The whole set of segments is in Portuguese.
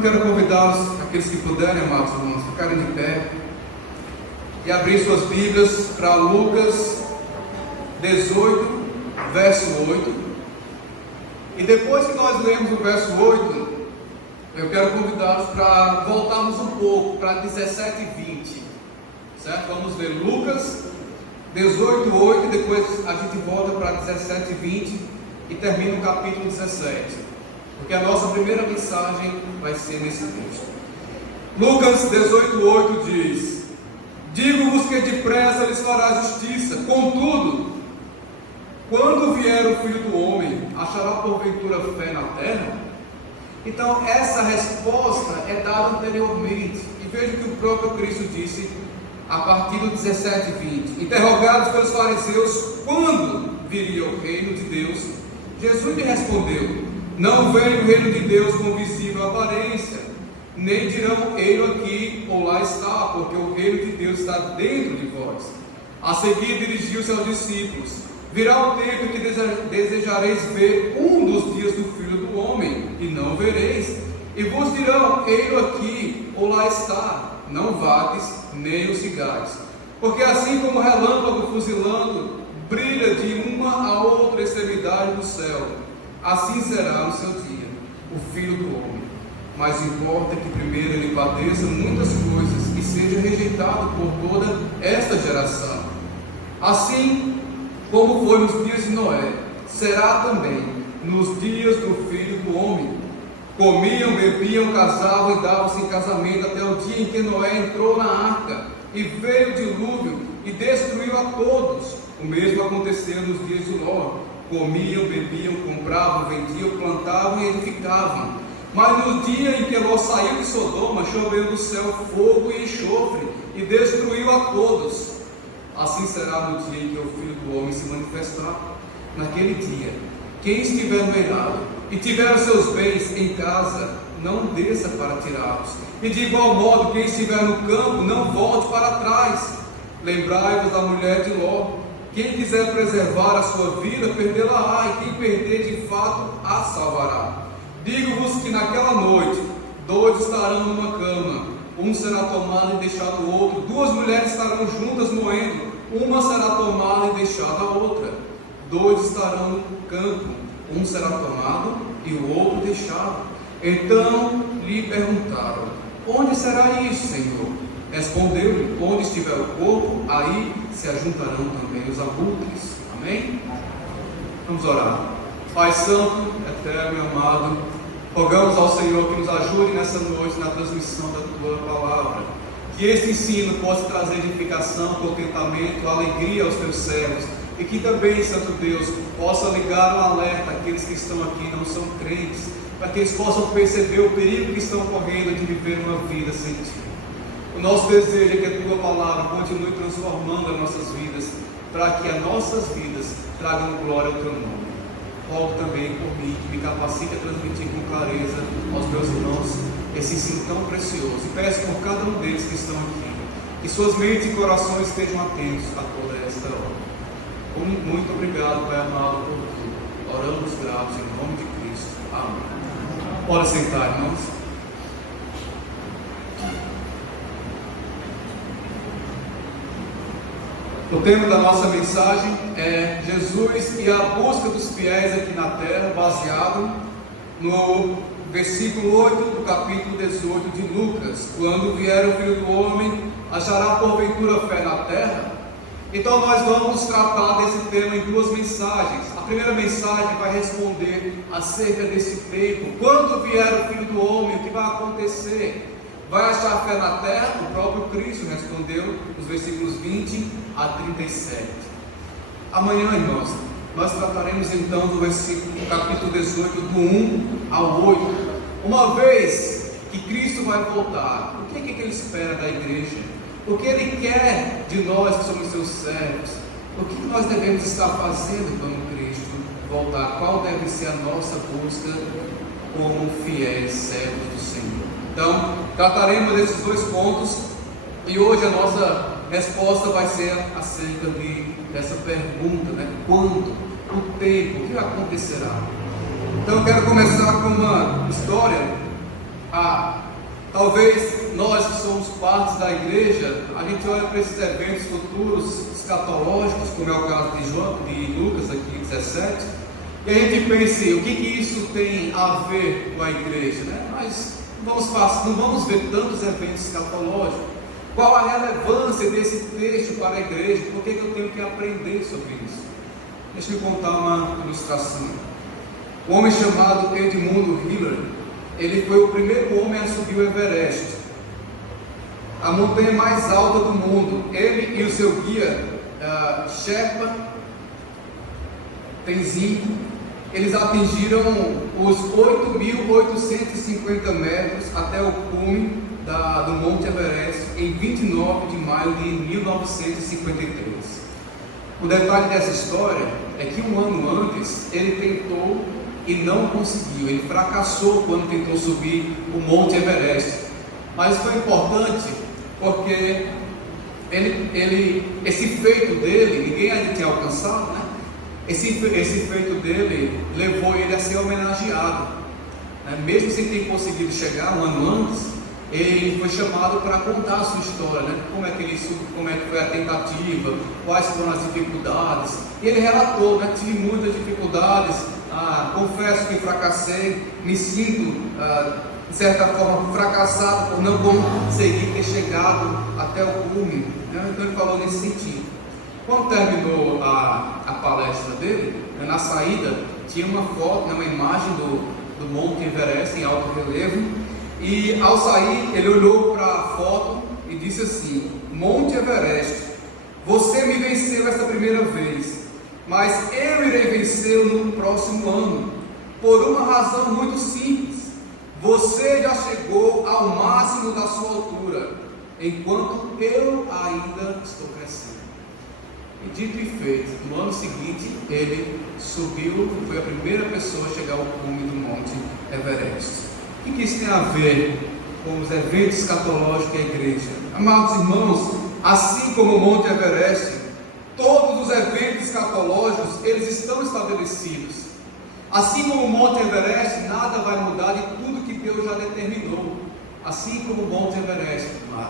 Quero convidá-los, aqueles que puderem, amados irmãos, ficarem de pé e abrir suas Bíblias para Lucas 18, verso 8. E depois que nós lemos o verso 8, eu quero convidá-los para voltarmos um pouco para 17 e 20, certo? Vamos ler Lucas 18, 8, e depois a gente volta para 17 e 20 e termina o capítulo 17. Porque a nossa primeira mensagem vai ser nesse texto. Lucas 18:8 diz: digo-vos que depressa lhes fará justiça. Contudo, quando vier o Filho do Homem, achará porventura fé na terra? Então, essa resposta é dada anteriormente. E veja que o próprio Cristo disse a partir do 17 e 20. Interrogados pelos fariseus, quando viria o reino de Deus? Jesus lhe respondeu: não vem o reino de Deus com visível aparência, nem dirão ele aqui ou lá está, porque o reino de Deus está dentro de vós. A seguir dirigiu-se aos discípulos: virá o tempo em que desejareis ver um dos dias do Filho do Homem, e não vereis, e vos dirão ele aqui ou lá está, não vades nem o sigais. Porque assim como o relâmpago fuzilando brilha de uma a outra extremidade do céu, assim será no seu dia o Filho do Homem. Mas importa que primeiro ele padeça muitas coisas e seja rejeitado por toda esta geração. Assim como foi nos dias de Noé, será também nos dias do Filho do Homem. Comiam, bebiam, casavam e davam-se em casamento até o dia em que Noé entrou na arca e veio o dilúvio e destruiu a todos. O mesmo aconteceu nos dias de Ló. Comiam, bebiam, compravam, vendiam, plantavam e edificavam. Mas no dia em que Ló saiu de Sodoma, choveu do céu fogo e enxofre, e destruiu a todos. Assim será no dia em que o Filho do Homem se manifestar. Naquele dia, quem estiver no eirado e tiver os seus bens em casa, não desça para tirá-los. E de igual modo, quem estiver no campo, não volte para trás. Lembrai-vos da mulher de Ló. Quem quiser preservar a sua vida, perdê-la-á, e quem perder de fato, a salvará. Digo-vos que naquela noite, dois estarão numa cama, um será tomado e deixado o outro, duas mulheres estarão juntas moendo, uma será tomada e deixada a outra. Dois estarão no campo, um será tomado e o outro deixado. Então lhe perguntaram: onde será isso, Senhor? Respondeu-lhe: onde estiver o corpo, aí se ajuntarão também os abutres. Amém? Vamos orar. Pai Santo, eterno e amado, rogamos ao Senhor que nos ajude nessa noite na transmissão da Tua Palavra. Que este ensino possa trazer edificação, contentamento, alegria aos Teus servos. E que também, Santo Deus, possa ligar um alerta àqueles que estão aqui e não são crentes, para que eles possam perceber o perigo que estão correndo de viver uma vida sem Ti. O nosso desejo é que a Tua Palavra continue transformando as nossas vidas, para que as nossas vidas tragam glória ao Teu nome. Rogo também por mim, que me capacite a transmitir com clareza aos meus irmãos esse ensino tão precioso. E peço por cada um deles que estão aqui, que suas mentes e corações estejam atentos a toda esta hora. Muito obrigado, Pai amado, por tudo. Oramos gratos em nome de Cristo. Amém. Pode sentar, irmãos. O tema da nossa mensagem é Jesus e a busca dos fiéis aqui na terra, baseado no versículo 8 do capítulo 18 de Lucas. Quando vier o Filho do Homem, achará porventura fé na terra? Então nós vamos tratar desse tema em duas mensagens. A primeira mensagem vai responder acerca desse tempo. Quando vier o Filho do Homem, o que vai acontecer? Vai achar fé na terra? O próprio Cristo respondeu nos versículos 20 a 37. Amanhã, irmãos, nós trataremos então do capítulo 18, do 1 ao 8. Uma vez que Cristo vai voltar, o que é que Ele espera da igreja? O que Ele quer de nós que somos seus servos? O que nós devemos estar fazendo quando Cristo voltar? Qual deve ser a nossa busca como fiéis servos do Senhor? Então, trataremos desses dois pontos e hoje a nossa resposta vai ser acerca dessa pergunta, né? Quando? O tempo? O que acontecerá? Então, eu quero começar com uma história Talvez nós que somos parte da igreja, a gente olha para esses eventos futuros escatológicos, como é o caso de Lucas aqui 17, e a gente pensa, o que isso tem a ver com a igreja, né? Mas não vamos ver tantos eventos escatológicos. Qual a relevância desse texto para a igreja? Por que eu tenho que aprender sobre isso? Deixa eu contar uma ilustração. Um homem chamado Edmund Hillary, ele foi o primeiro homem a subir o Everest, a montanha mais alta do mundo. Ele e o seu guia, Sherpa Tenzing, eles atingiram os 8.850 metros até o cume do Monte Everest em 29 de maio de 1953. O detalhe dessa história é que um ano antes ele tentou e não conseguiu. Ele fracassou quando tentou subir o Monte Everest. Mas foi importante porque esse feito dele, ninguém ainda tinha alcançado, né? Esse feito dele levou ele a ser homenageado, né? Mesmo sem ter conseguido chegar um ano antes, ele foi chamado para contar a sua história, né? Como é que foi a tentativa, quais foram as dificuldades. E ele relatou, né? Tive muitas dificuldades, confesso que fracassei, me sinto de certa forma fracassado por não conseguir ter chegado até o cume, né? Então ele falou nesse sentido. Quando terminou a palestra dele, na saída tinha uma foto, uma imagem do Monte Everest em alto relevo, e ao sair ele olhou para a foto e disse assim: Monte Everest, você me venceu essa primeira vez, mas eu irei vencê-lo no próximo ano, por uma razão muito simples. Você já chegou ao máximo da sua altura, enquanto eu ainda estou crescendo. E dito e feito, no ano seguinte ele subiu, foi a primeira pessoa a chegar ao cume do Monte Everest. O que isso tem a ver com os eventos escatológicos da igreja? Amados irmãos, assim como o Monte Everest, todos os eventos escatológicos, eles estão estabelecidos. Assim como o Monte Everest, nada vai mudar de tudo que Deus já determinou. Assim como o Monte Everest,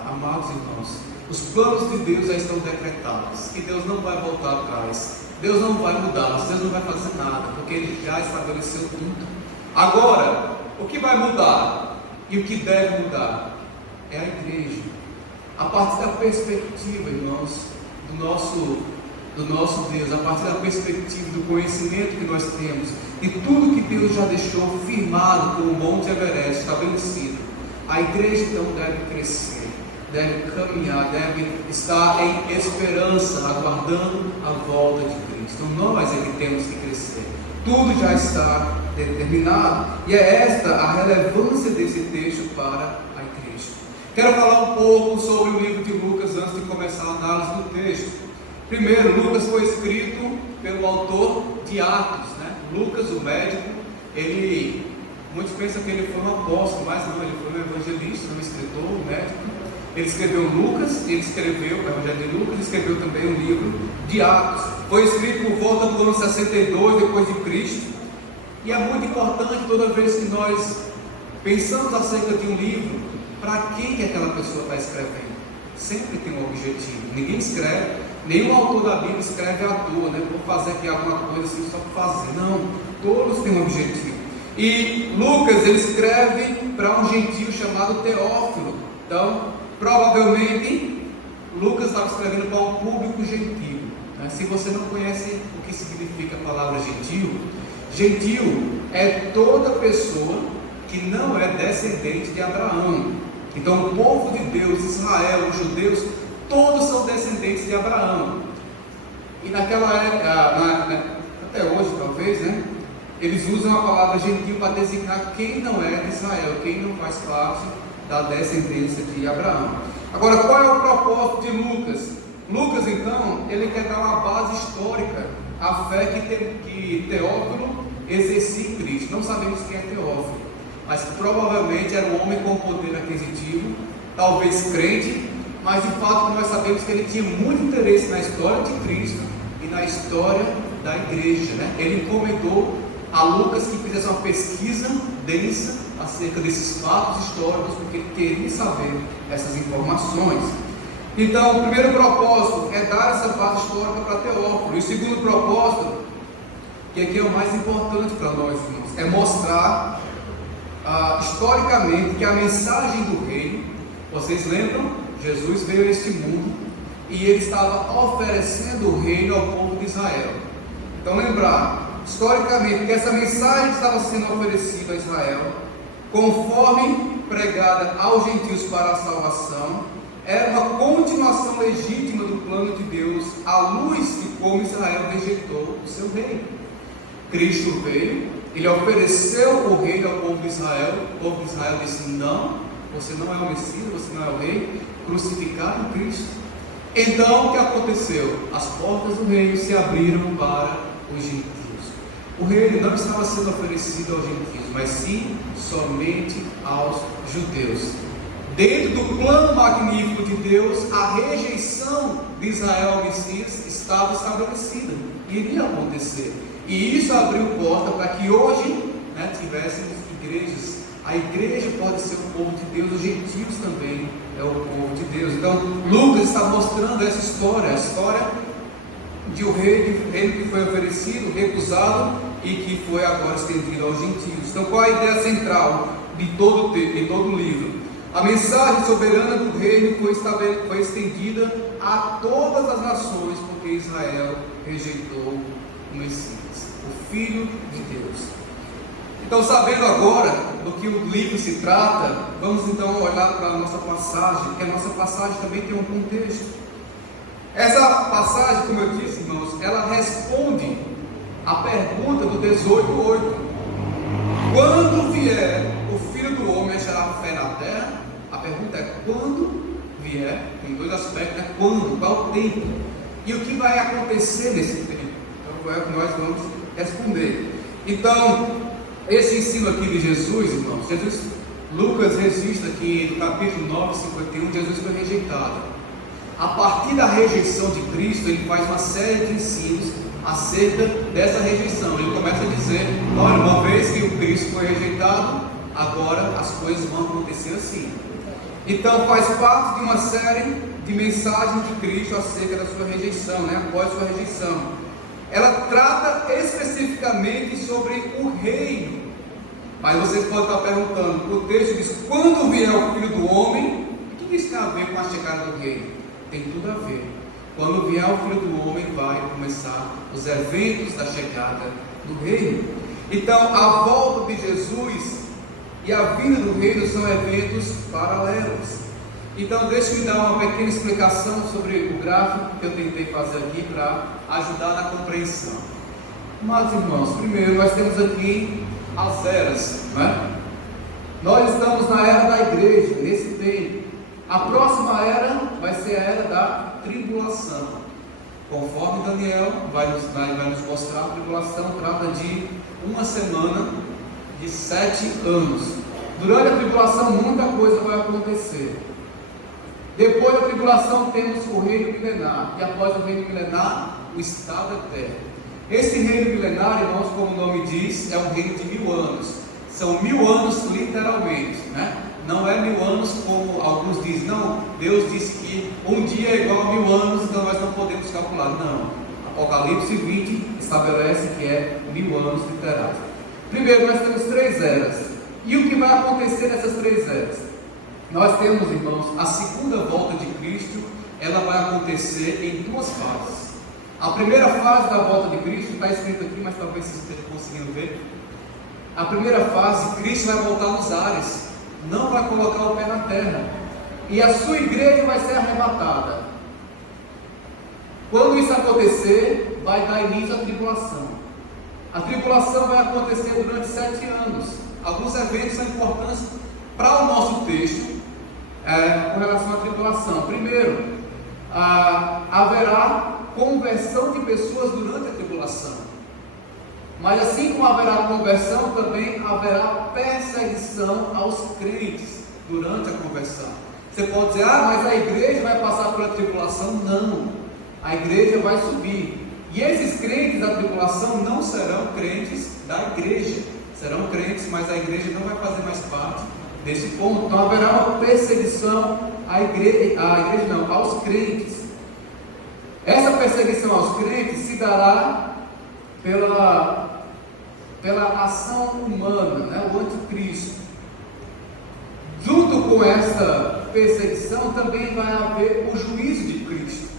amados irmãos, os planos de Deus já estão decretados, e Deus não vai voltar atrás, Deus não vai mudar, Deus não vai fazer nada, porque Ele já estabeleceu tudo. Agora, o que vai mudar e o que deve mudar é a igreja, a partir da perspectiva, irmãos, do nosso Deus, a partir da perspectiva do conhecimento que nós temos, de tudo que Deus já deixou firmado com o Monte Everest estabelecido. A igreja então deve crescer, deve caminhar, deve estar em esperança, aguardando a volta de Cristo. Então nós é que temos que crescer. Tudo já está determinado, e é esta a relevância desse texto para a igreja. Quero falar um pouco sobre o livro de Lucas antes de começar a análise do texto. Primeiro, Lucas foi escrito pelo autor de Atos, né? Lucas, o médico, muitos pensam que ele foi um apóstolo, mas não, ele foi um evangelista, um escritor, um médico. Ele escreveu Lucas, ele escreveu o Evangelho de Lucas, escreveu também o livro de Atos. Foi escrito por volta do ano 62 depois de Cristo. E é muito importante toda vez que nós pensamos acerca de um livro, para quem que aquela pessoa está escrevendo. Sempre tem um objetivo. Ninguém escreve, nenhum autor da Bíblia escreve à toa, né? Vou fazer aqui alguma coisa assim só para fazer. Não, todos têm um objetivo. E Lucas, ele escreve para um gentio chamado Teófilo. Então, provavelmente, Lucas estava escrevendo para um público gentio, né? Se você não conhece o que significa a palavra gentio, gentio é toda pessoa que não é descendente de Abraão. Então o povo de Deus, Israel, os judeus, todos são descendentes de Abraão. E naquela época, até hoje talvez, né, eles usam a palavra gentio para designar quem não é de Israel, quem não faz parte da descendência de Abraão. Agora, qual é o propósito de Lucas? Lucas, então, ele quer dar uma base histórica à fé que Teófilo exercia em Cristo. Não sabemos quem é Teófilo, mas provavelmente era um homem com poder aquisitivo, talvez crente, mas de fato nós sabemos que ele tinha muito interesse na história de Cristo e na história da igreja, né? Ele encomendou a Lucas que fizesse uma pesquisa densa acerca desses fatos históricos, porque ele queria saber essas informações. Então, o primeiro propósito é dar essa base histórica para Teófilo. E o segundo propósito, que aqui é o mais importante para nós, irmãos, é mostrar historicamente que a mensagem do reino, vocês lembram? Jesus veio a este mundo e ele estava oferecendo o reino ao povo de Israel. Então, lembrar, historicamente, que essa mensagem estava sendo oferecida a Israel, conforme pregada aos gentios para a salvação, era uma continuação legítima do plano de Deus, à luz de como Israel rejeitou o seu reino. Cristo veio, ele ofereceu o reino ao povo de Israel. O povo de Israel disse: não, você não é o Messias, você não é o rei. Crucificaram Cristo. Então, o que aconteceu? As portas do reino se abriram para os gentios. O reino não estava sendo oferecido aos gentios, mas sim somente aos judeus. Dentro do plano magnífico de Deus, a rejeição de Israel ao Messias estava estabelecida, iria acontecer. E isso abriu porta para que hoje tivéssemos igrejas. A igreja pode ser o povo de Deus, os gentios também é o povo de Deus. Então, Lucas está mostrando essa história, a história de um reino que foi oferecido, recusado e que foi agora estendido aos gentios. Então, qual a ideia central de todo o livro? A mensagem soberana do reino foi estendida a todas as nações, porque Israel rejeitou o Messias, o Filho de Deus. Então, sabendo agora do que o livro se trata, vamos então olhar para a nossa passagem, porque a nossa passagem também tem um contexto. Essa passagem, como eu disse, irmãos, ela responde a pergunta do 18:8. Quando vier o Filho do Homem achará fé na terra? A pergunta é quando vier, tem dois aspectos, né? Quando, qual o tempo? E o que vai acontecer nesse tempo? Então é o que nós vamos responder. Então, esse ensino aqui de Jesus, irmãos, Lucas registra que no capítulo 9:51, Jesus foi rejeitado. A partir da rejeição de Cristo, ele faz uma série de ensinos acerca dessa rejeição. Ele começa a dizer: olha, uma vez que o Cristo foi rejeitado, agora as coisas vão acontecer assim. Então faz parte de uma série de mensagens de Cristo acerca da sua rejeição, após sua rejeição. Ela trata especificamente sobre o reino. Mas vocês podem estar perguntando, o texto diz: quando vier o Filho do Homem, o que isso tem a ver com a chegada do reino? Tem tudo a ver. Quando vier o Filho do Homem, vai começar os eventos da chegada do reino. Então, a volta de Jesus e a vinda do reino são eventos paralelos. Então, deixe-me dar uma pequena explicação sobre o gráfico que eu tentei fazer aqui para ajudar na compreensão. Mas, irmãos, primeiro nós temos aqui as eras, Nós estamos na era da igreja, nesse tempo. A próxima era vai ser a era da tribulação. Conforme Daniel vai nos mostrar, a tribulação trata de uma semana de 7 anos. Durante a tribulação muita coisa vai acontecer. Depois da tribulação temos o reino milenar, e após o reino milenar, o estado eterno. Esse reino milenar, irmãos, como o nome diz, é um reino de 1000 anos. São 1000 anos literalmente, Não é 1000 anos como alguns dizem. Não, Deus disse que um dia é igual a 1000 anos, então nós não podemos calcular. Não, Apocalipse 20 estabelece que é 1000 anos literais. Primeiro, nós temos 3 eras. E o que vai acontecer nessas 3 eras? Nós temos, irmãos, a segunda volta de Cristo. Ela vai acontecer em 2 fases. A primeira fase da volta de Cristo está escrito aqui, mas talvez vocês estejam conseguindo ver. A primeira fase, Cristo vai voltar nos ares, não vai colocar o pé na terra, e a sua igreja vai ser arrebatada. Quando isso acontecer, vai dar início à tribulação. A tribulação vai acontecer durante 7 anos. Alguns eventos são importantes para o nosso texto com relação à tribulação. Primeiro, haverá conversão de pessoas durante a tribulação. Mas assim como haverá conversão, também haverá perseguição aos crentes durante a conversão. Você pode dizer: mas a igreja vai passar pela tribulação? Não, a igreja vai subir. E esses crentes da tribulação não serão crentes da igreja, serão crentes, mas a igreja não vai fazer mais parte desse ponto. Então haverá uma perseguição aos crentes. Essa perseguição aos crentes se dará pela ação humana, né? O anticristo. Junto com essa perseguição também vai haver o juízo de Cristo,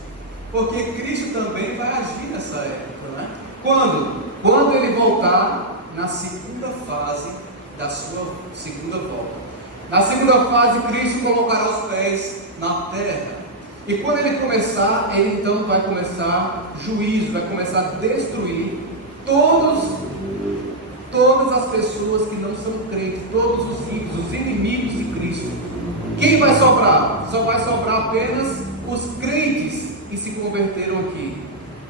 porque Cristo também vai agir nessa época, né? Quando ele voltar na segunda fase da sua segunda volta. Na segunda fase, Cristo colocará os pés na terra, e quando ele começar, ele então vai começar juízo, vai começar a destruir todas as pessoas que não são crentes, todos os ímpios, os inimigos de Cristo. Quem vai sobrar? Só vai sobrar apenas os crentes que se converteram aqui.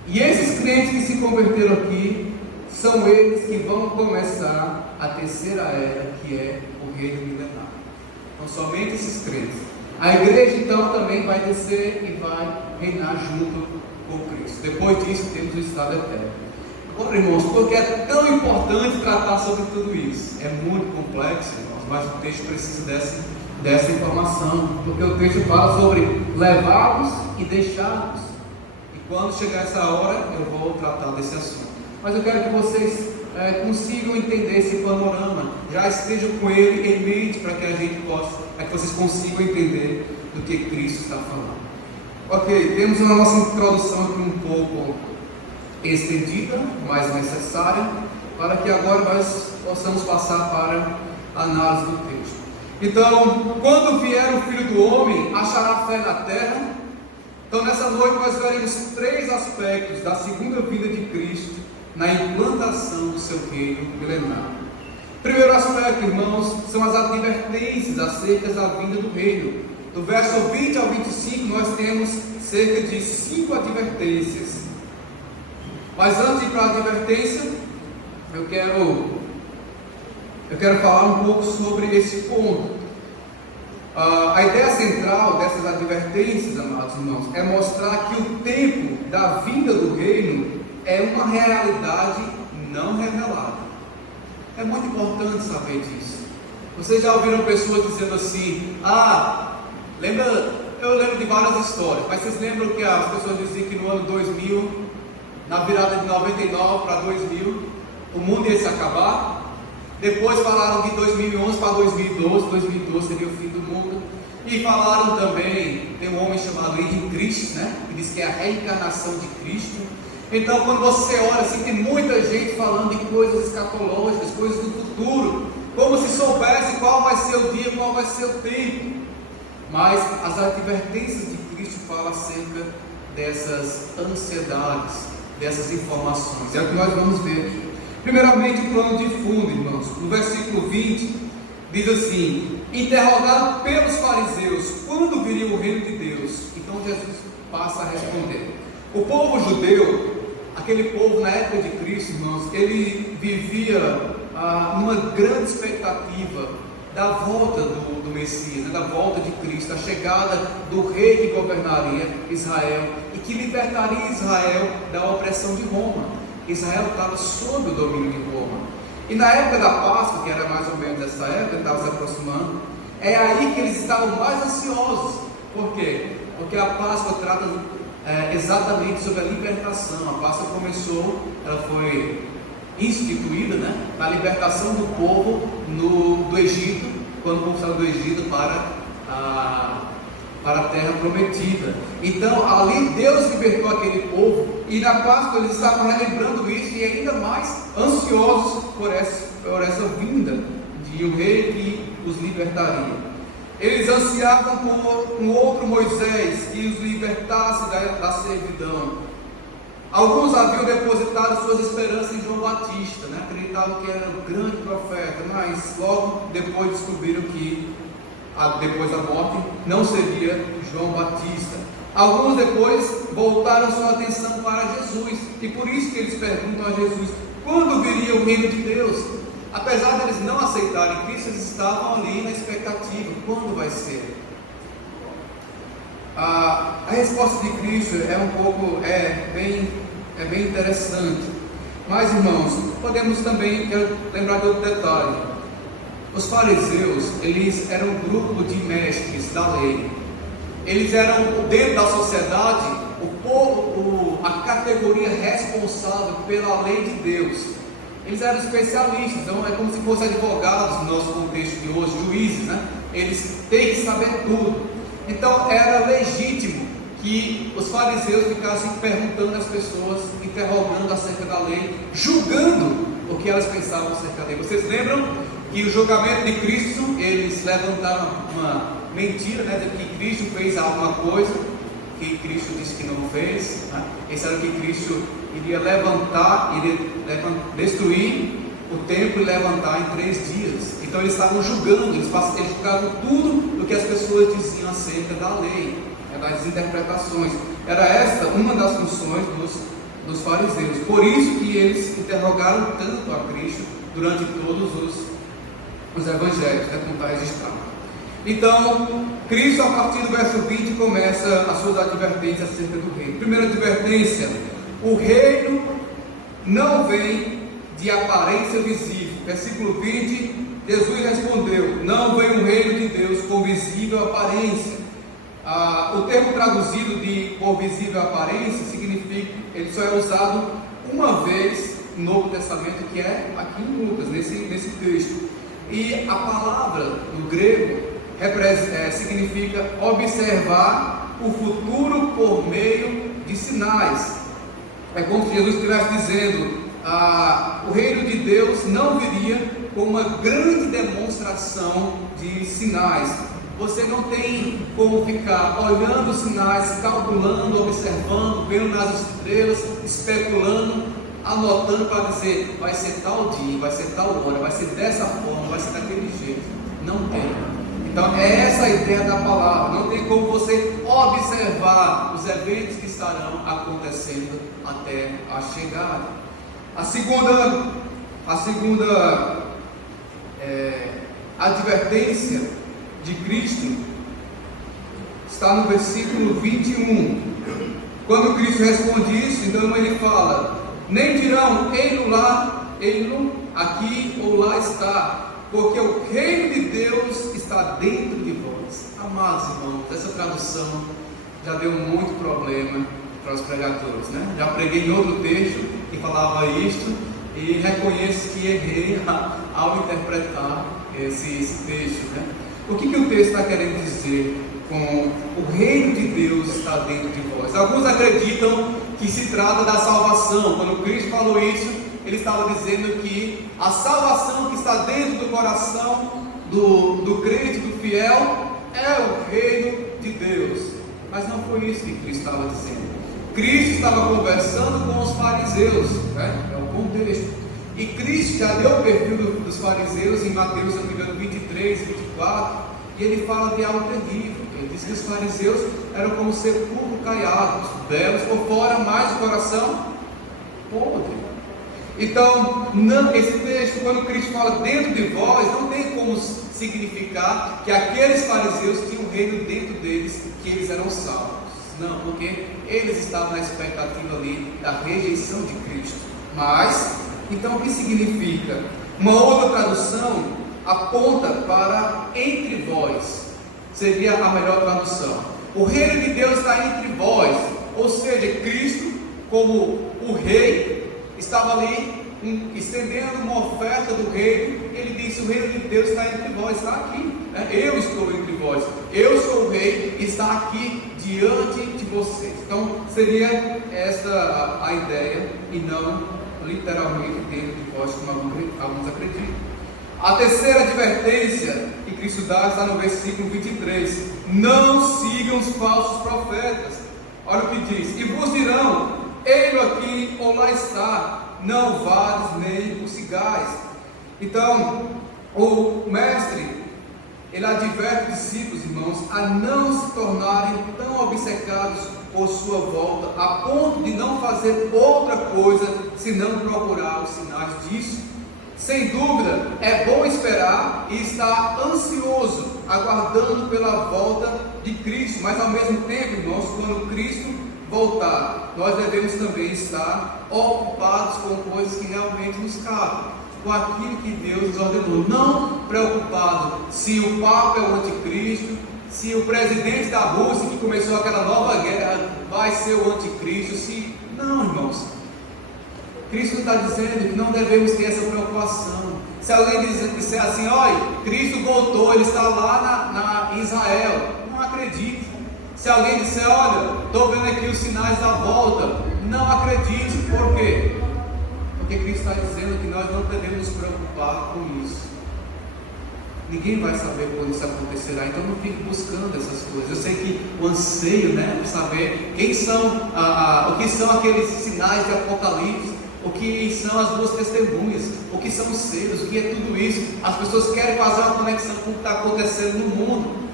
E esses crentes que se converteram aqui são eles que vão começar a terceira era, que é o reino milenar. Então somente esses crentes. A igreja então também vai descer e vai reinar junto com Cristo. Depois disso temos o estado eterno. Agora, irmãos, por que é tão importante tratar sobre tudo isso? É muito complexo, irmãos, mas o texto precisa dessa informação, porque o texto fala sobre levados e deixados. E quando chegar essa hora, eu vou tratar desse assunto. Mas eu quero que vocês consigam entender esse panorama, já estejam com ele em mente, para que a gente possa, para que vocês consigam entender do que Cristo está falando. Ok, temos a nossa introdução aqui um pouco estendida, mais necessária, para que agora nós possamos passar para a análise do texto. Então, quando vier o Filho do Homem, achará fé na terra? Então, nessa noite nós veremos 3 aspectos da segunda vinda de Cristo na implantação do seu reino milenar. Primeiro aspecto, irmãos, são as advertências acerca da vinda do reino. Do verso 20 ao 25 nós temos cerca de 5 advertências. Mas antes de ir para a advertência, eu quero falar um pouco sobre esse ponto. A ideia central dessas advertências, amados irmãos, é mostrar que o tempo da vinda do reino é uma realidade não revelada. É muito importante saber disso. Vocês já ouviram pessoas dizendo assim: eu lembro de várias histórias, mas vocês lembram que as pessoas diziam que no ano 2000, na virada de 99 para 2000, o mundo ia se acabar? Depois falaram de 2011 para 2012 seria o fim do mundo. E falaram também, tem um homem chamado Henry Cristo, né, que diz que é a reencarnação de Cristo. Então, quando você olha assim, tem muita gente falando de coisas escatológicas, coisas do futuro, como se soubesse qual vai ser o dia, qual vai ser o tempo. Mas as advertências de Cristo falam acerca dessas ansiedades, dessas informações. É o que nós vamos ver aqui. Primeiramente, o plano de fundo, irmãos. No versículo 20, diz assim: interrogado pelos fariseus, quando viria o reino de Deus? Então Jesus passa a responder. O povo judeu, aquele povo na época de Cristo, irmãos, ele vivia numa grande expectativa da volta do Messias, da volta de Cristo, da chegada do rei que governaria Israel e que libertaria Israel da opressão de Roma. Israel estava sob o domínio de Roma. E na época da Páscoa, que era mais ou menos dessa época, estava se aproximando, é aí que eles estavam mais ansiosos. Por quê? Porque a Páscoa trata exatamente sobre a libertação. A Páscoa começou, ela foi instituída, né, na libertação do povo do Egito, quando o povo saiu do Egito para a terra prometida. Então ali Deus libertou aquele povo, e na Páscoa eles estavam relembrando isso e ainda mais ansiosos por essa vinda de um rei que os libertaria. Eles ansiavam por um outro Moisés que os libertasse da servidão. Alguns haviam depositado suas esperanças em João Batista, né? Acreditavam que era um grande profeta, mas logo depois descobriram que depois da morte não seria João Batista. Alguns depois voltaram sua atenção para Jesus, e por isso que eles perguntam a Jesus: quando viria o reino de Deus? Apesar de eles não aceitarem Cristo, eles estavam ali na expectativa: quando vai ser? A resposta de Cristo é bem interessante. Mas, irmãos, podemos também lembrar de outro detalhe. Os fariseus, eles eram um grupo de mestres da lei. Eles eram, dentro da sociedade, o povo, a categoria responsável pela lei de Deus. Eles eram especialistas, então é como se fossem advogados no nosso contexto de hoje, juízes, né? Eles têm que saber tudo. Então era legítimo que os fariseus ficassem perguntando às pessoas, interrogando acerca da lei, julgando o que elas pensavam acerca da lei. Vocês lembram que o julgamento de Cristo, eles levantaram uma mentira, né, de que Cristo fez alguma coisa que Cristo disse que não fez, né? Esse era o que Cristo iria levantar, iria destruir o templo e levantar em 3 dias. Então eles estavam julgando, eles julgavam tudo o que as pessoas diziam acerca da lei, das interpretações. Era esta uma das funções dos fariseus. Por isso que eles interrogaram tanto a Cristo durante todos os evangelhos, né, como está registrado. Então, Cristo, a partir do verso 20, começa as suas advertências acerca do reino. Primeira advertência: o reino não vem de aparência visível. Versículo 20, Jesus respondeu: não vem o reino de Deus com visível aparência. O termo traduzido de por visível aparência significa, ele só é usado uma vez no Novo Testamento, que é aqui em Lucas, nesse texto. E a palavra no grego significa observar o futuro por meio de sinais. É como se Jesus estivesse dizendo: o reino de Deus não viria com uma grande demonstração de sinais. Você não tem como ficar olhando os sinais, calculando, observando, vendo nas estrelas, especulando, anotando para dizer: vai ser tal dia, vai ser tal hora, vai ser dessa forma, vai ser daquele jeito. Não tem. Então é essa a ideia da palavra. Não tem como você observar os eventos que estarão acontecendo até a chegada. A segunda advertência de Cristo está no versículo 21. Quando Cristo responde isso, então ele fala: nem dirão ei-lo lá, ei-lo aqui ou lá está, porque o reino de Deus está dentro de vós. Amados irmãos, essa tradução já deu muito problema para os pregadores, né? Já preguei em outro texto que falava isto e reconheço que errei ao interpretar esse texto, né? O que o texto está querendo dizer com o reino de Deus está dentro de vós? Alguns acreditam que se trata da salvação. Quando Cristo falou isso, ele estava dizendo que a salvação que está dentro do coração do crente, do fiel, é o reino de Deus. Mas não foi isso que Cristo estava dizendo. Cristo estava conversando com os fariseus, né? É o contexto. E Cristo já deu o perfil dos fariseus em Mateus 23, 24, e ele fala de algo terrível. Ele diz que os fariseus eram como sepulcro caiados, belos por fora, mas o coração podre. Então, esse texto, quando Cristo fala dentro de vós, não tem como significar que aqueles fariseus tinham um reino dentro deles, que eles eram salvos. Não, porque eles estavam na expectativa ali da rejeição de Cristo. Mas, então o que significa? Uma outra tradução aponta para entre vós, seria a melhor tradução. O reino de Deus está entre vós, ou seja, Cristo, como o rei, estava ali estendendo uma oferta do reino. Ele disse: o reino de Deus está entre vós, está aqui, né? Eu estou entre vós, eu sou o rei, está aqui diante de vocês. Então seria essa a ideia, e não literalmente dentro de vós, como alguns acreditam. A terceira advertência que Cristo dá está no versículo 23: não sigam os falsos profetas. Olha o que diz: e vos dirão, ei-lo aqui ou lá está, não vades nem por cigais. Então, o mestre, ele adverte os discípulos, irmãos, a não se tornarem tão obcecados por sua volta, a ponto de não fazer outra coisa senão procurar os sinais disso. Sem dúvida, é bom esperar e estar ansioso aguardando pela volta de Cristo. Mas ao mesmo tempo, irmãos, quando Cristo voltar, nós devemos também estar ocupados com coisas que realmente nos cabem, com aquilo que Deus nos ordenou. Não preocupado se o Papa é o anticristo, se o presidente da Rússia, que começou aquela nova guerra, vai ser o anticristo. Não, irmãos, Cristo está dizendo que não devemos ter essa preocupação. Se alguém disser assim, olha, Cristo voltou, Ele está lá em Israel, não acredite. Se alguém disser, olha, estou vendo aqui os sinais da volta, não acredite. Por quê? Porque Cristo está dizendo que nós não devemos nos preocupar com isso. Ninguém vai saber quando isso acontecerá, então não fique buscando essas coisas. Eu sei que o anseio, por saber quem são, o que são aqueles sinais de Apocalipse, o que são as duas testemunhas, o que são os selos, o que é tudo isso. As pessoas querem fazer uma conexão com o que está acontecendo no mundo.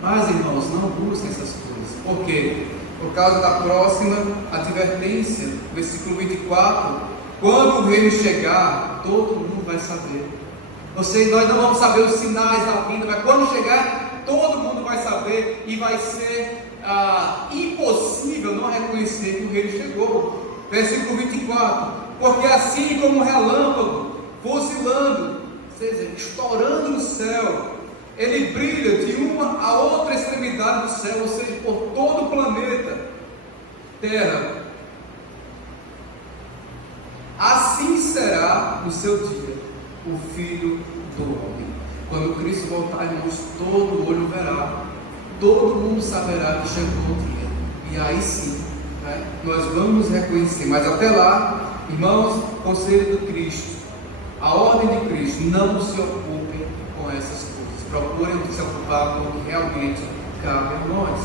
Mas, irmãos, não busquem essas coisas. Por quê? Por causa da próxima advertência, versículo 24: quando o reino chegar, todo mundo vai saber. Nós não vamos saber os sinais da vinda, mas quando chegar, todo mundo vai saber, e vai ser impossível não reconhecer que o reino chegou. Versículo 24: porque assim como um relâmpago fuzilando, ou seja, estourando no céu, ele brilha de uma a outra extremidade do céu, ou seja, por todo o planeta Terra, assim será no seu dia o Filho do Homem. Quando Cristo voltar, irmãos, todo olho verá, todo mundo saberá que chegou o dia, e aí sim, nós vamos reconhecer. Mas até lá, irmãos, conselho do Cristo, a ordem de Cristo: não se ocupem com essas coisas, procurem se ocupar com o que realmente cabe a nós.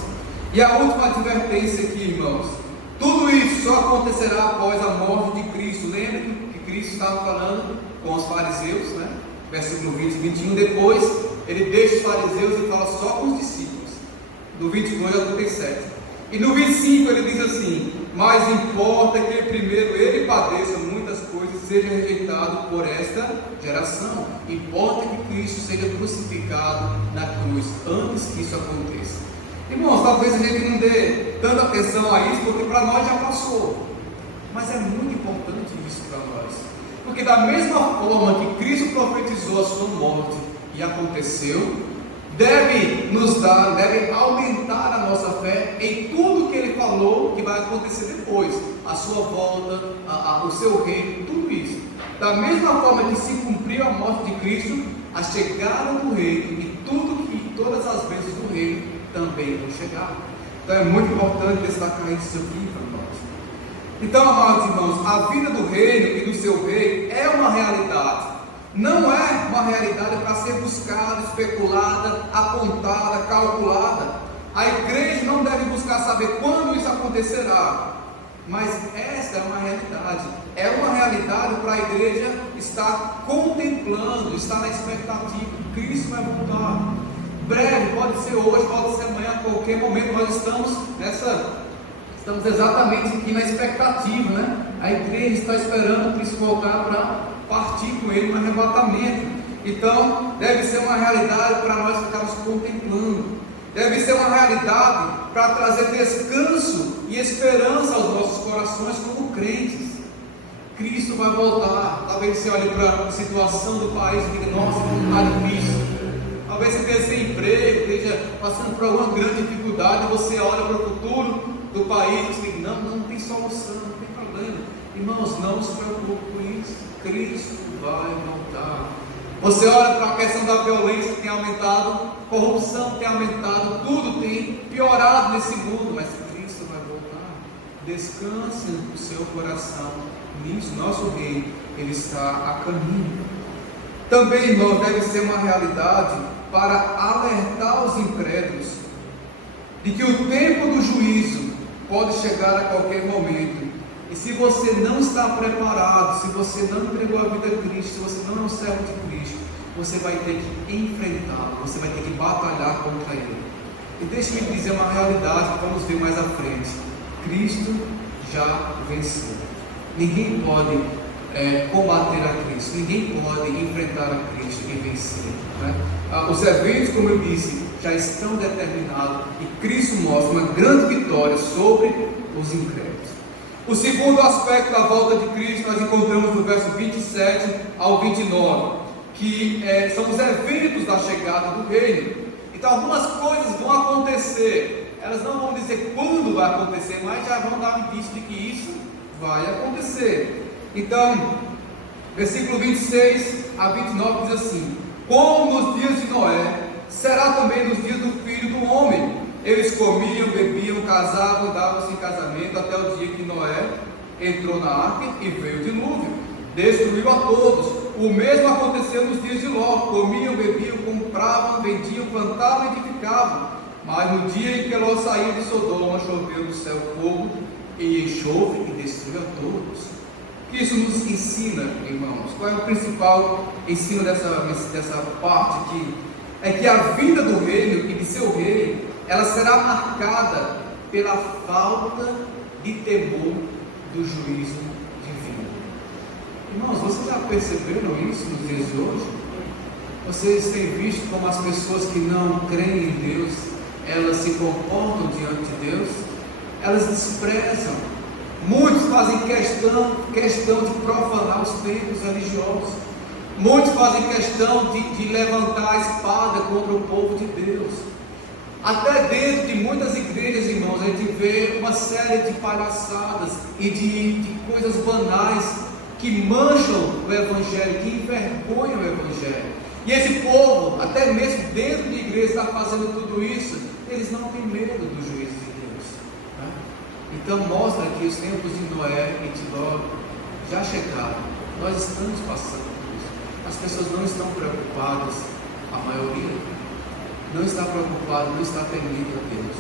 E a última advertência aqui, irmãos: tudo isso só acontecerá após a morte de Cristo. Lembre que Cristo estava falando com os fariseus, versículo 20 e 21. Depois ele deixa os fariseus e fala só com os discípulos, do 22 ao 37. E no 25 ele diz assim: mas importa que primeiro ele padeça muitas coisas e seja rejeitado por esta geração. Importa que Cristo seja crucificado na cruz antes que isso aconteça. Irmãos, talvez a gente não dê tanta atenção a isso, porque para nós já passou. Mas é muito importante isso para nós, porque da mesma forma que Cristo profetizou a sua morte e aconteceu, deve aumentar a nossa fé em tudo que Ele falou que vai acontecer depois, a sua volta, o seu reino, tudo isso. Da mesma forma que se cumpriu a morte de Cristo, a chegada do reino e todas as bênçãos do reino também vão chegar. Então é muito importante destacar isso aqui para nós. Então, amados irmãos, a vida do reino e do seu rei é uma realidade. Não é uma realidade para ser buscada, especulada, apontada, calculada. A igreja não deve buscar saber quando isso acontecerá, mas essa é uma realidade. É uma realidade para a igreja estar contemplando, estar na expectativa. Cristo vai voltar breve, pode ser hoje, pode ser amanhã, a qualquer momento. Nós estamos exatamente aqui na expectativa, A igreja está esperando Cristo voltar para partir com Ele no arrebatamento. Então deve ser uma realidade para nós ficarmos contemplando, deve ser uma realidade para trazer descanso e esperança aos nossos corações como crentes. Cristo vai voltar. Talvez você olhe para a situação do país e diga: nossa, como está difícil. Talvez você esteja sem emprego, esteja passando por alguma grande dificuldade, e você olha para o futuro do país e diz: não tem solução, não tem problema. Irmãos, não se preocupe com isso, Cristo vai voltar. Você olha para a questão da violência que tem aumentado, corrupção tem aumentado, tudo tem piorado nesse mundo, mas Cristo vai voltar. Descanse o seu coração nisso. Nosso rei, Ele está a caminho. Também, irmãos, deve ser uma realidade para alertar os incrédulos de que o tempo do juízo pode chegar a qualquer momento. E se você não está preparado, se você não entregou a vida a Cristo, se você não é um servo de Cristo, você vai ter que enfrentá-lo, você vai ter que batalhar contra ele. E deixe-me dizer uma realidade que vamos ver mais à frente: Cristo já venceu. Ninguém pode combater a Cristo. Ninguém pode enfrentar a Cristo e vencer, né? Os eventos, como eu disse, já estão determinados e Cristo mostra uma grande vitória sobre os incrédulos. O segundo aspecto da volta de Cristo nós encontramos no verso 27 ao 29, que são os eventos da chegada do reino. Então algumas coisas vão acontecer, elas não vão dizer quando vai acontecer, mas já vão dar um indício de que isso vai acontecer. Então, versículo 26 a 29 diz assim: como nos dias de Noé, será também nos dias do Filho do Homem. Eles comiam, bebiam, casavam, davam-se em casamento, até o dia que Noé entrou na arca e veio o dilúvio, destruiu a todos. O mesmo aconteceu nos dias de Ló: comiam, bebiam, compravam, vendiam, plantavam e edificavam. Mas no dia em que Ló saiu de Sodoma, choveu do céu fogo e enxofre e destruiu a todos. O que isso nos ensina, irmãos? Qual é o principal ensino dessa parte aqui? É que a vida do reino e de seu rei, ela será marcada pela falta de temor do juízo divino. Irmãos, vocês já perceberam isso nos dias de hoje? Vocês têm visto como as pessoas que não creem em Deus, elas se comportam diante de Deus? Elas desprezam. Muitos fazem questão de profanar os templos religiosos. Muitos fazem questão de levantar a espada contra o povo de Deus. Até dentro de muitas igrejas, irmãos, a gente vê uma série de palhaçadas e de coisas banais que mancham o Evangelho, que envergonham o Evangelho. E esse povo, até mesmo dentro de igreja, está fazendo tudo isso. Eles não têm medo do juízo de Deus, né? Então mostra que os tempos de Noé e de Ló já chegaram. Nós estamos passando por isso. As pessoas não estão preocupadas, a maioria não está preocupada, não está temendo a Deus.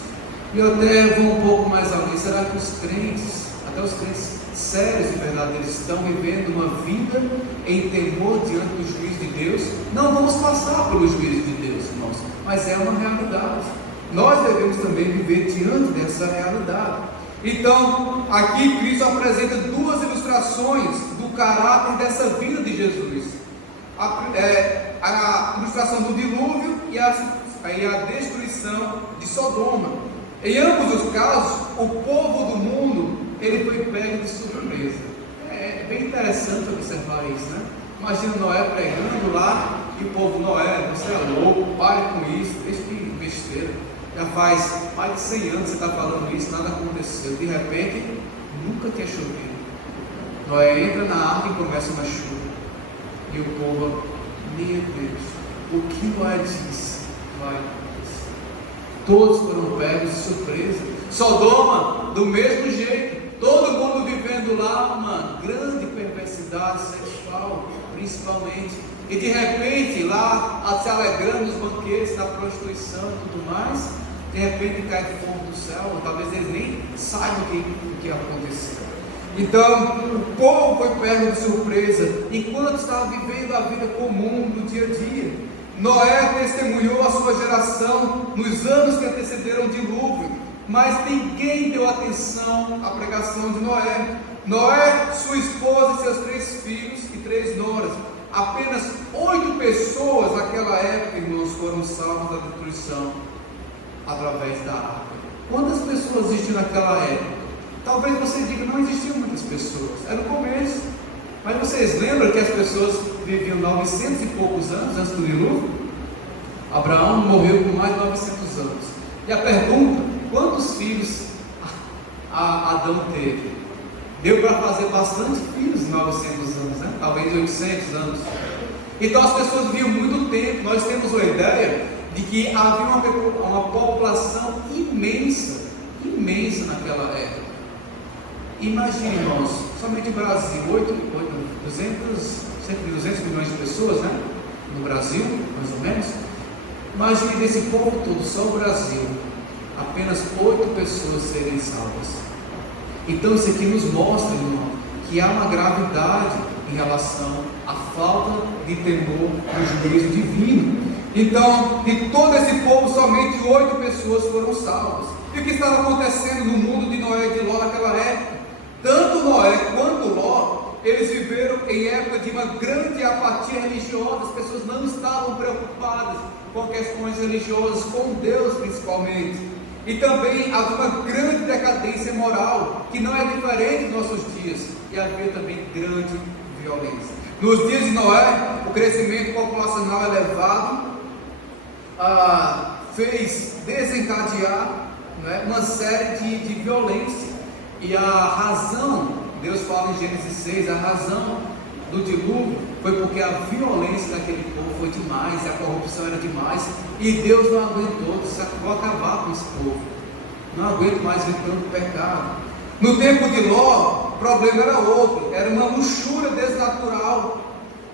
E eu até vou um pouco mais além. Será que os crentes, até os crentes sérios e verdadeiros, estão vivendo uma vida em temor diante do juízo de Deus? Não vamos passar pelo juízo de Deus, irmãos, mas é uma realidade. Nós devemos também viver diante dessa realidade. Então, aqui Cristo apresenta duas ilustrações do caráter dessa vida de Jesus: a ilustração do dilúvio e a destruição de Sodoma. Em ambos os casos, o povo do mundo ele foi pego de surpresa. É bem interessante observar isso, né? Imagina Noé pregando lá e o povo: Noé, você é louco, pare com isso, deixa de besteira. Já faz mais de 100 anos que você está falando isso, nada aconteceu. De repente, nunca tinha chovido. Noé entra na arca e começa uma chuva. E o povo: meu Deus, o que Noé disse vai acontecer. Todos foram pegos de surpresa. Sodoma, do mesmo jeito. Todo mundo vivendo lá uma grande perversidade sexual, principalmente. E de repente, lá se alegrando os banquetes da prostituição e tudo mais, de repente cai fogo do céu. Talvez eles nem saibam o que aconteceu. Então, o povo foi pego de surpresa, enquanto estava vivendo a vida comum do dia a dia. Noé testemunhou a sua geração nos anos que antecederam o dilúvio, mas ninguém deu atenção à pregação de Noé. Noé, sua esposa e seus 3 filhos e 3 noras. Apenas 8 pessoas naquela época, irmãos, foram salvas da destruição através da arca. Quantas pessoas existiam naquela época? Talvez você diga: não existiam muitas pessoas, era o começo. Mas vocês lembram que as pessoas viviam 900 e poucos anos antes do dilúvio? Abraão morreu com mais de 900 anos. E a pergunta: quantos filhos Adão teve? Deu para fazer bastante filhos em 900 anos, né? Talvez 800 anos. Então as pessoas viviam muito tempo. Nós temos uma ideia de que havia uma população imensa naquela época. Imagine, irmãos, somente o Brasil, 200 milhões de pessoas, né? No Brasil, mais ou menos. Imagine desse povo todo, só o Brasil, apenas 8 pessoas serem salvas. Então isso aqui nos mostra, irmão, que há uma gravidade em relação à falta de temor do juízo divino. Então, de todo esse povo, somente 8 pessoas foram salvas. E o que estava acontecendo no mundo de Noé e de Ló naquela época? Tanto Noé quanto Ló eles viveram em época de uma grande apatia religiosa. As pessoas não estavam preocupadas com questões religiosas, com Deus principalmente. E também havia uma grande decadência moral, que não é diferente dos nossos dias. E havia também grande violência. Nos dias de Noé, o crescimento populacional elevado fez desencadear, né, uma série de violência. E a razão, Deus fala em Gênesis 6, a razão do dilúvio foi porque a violência daquele povo foi demais, a corrupção era demais, e Deus não aguentou, disse: vou acabar com esse povo, não aguento mais ver tanto pecado. No tempo de Ló, o problema era outro, era uma luxúria desnatural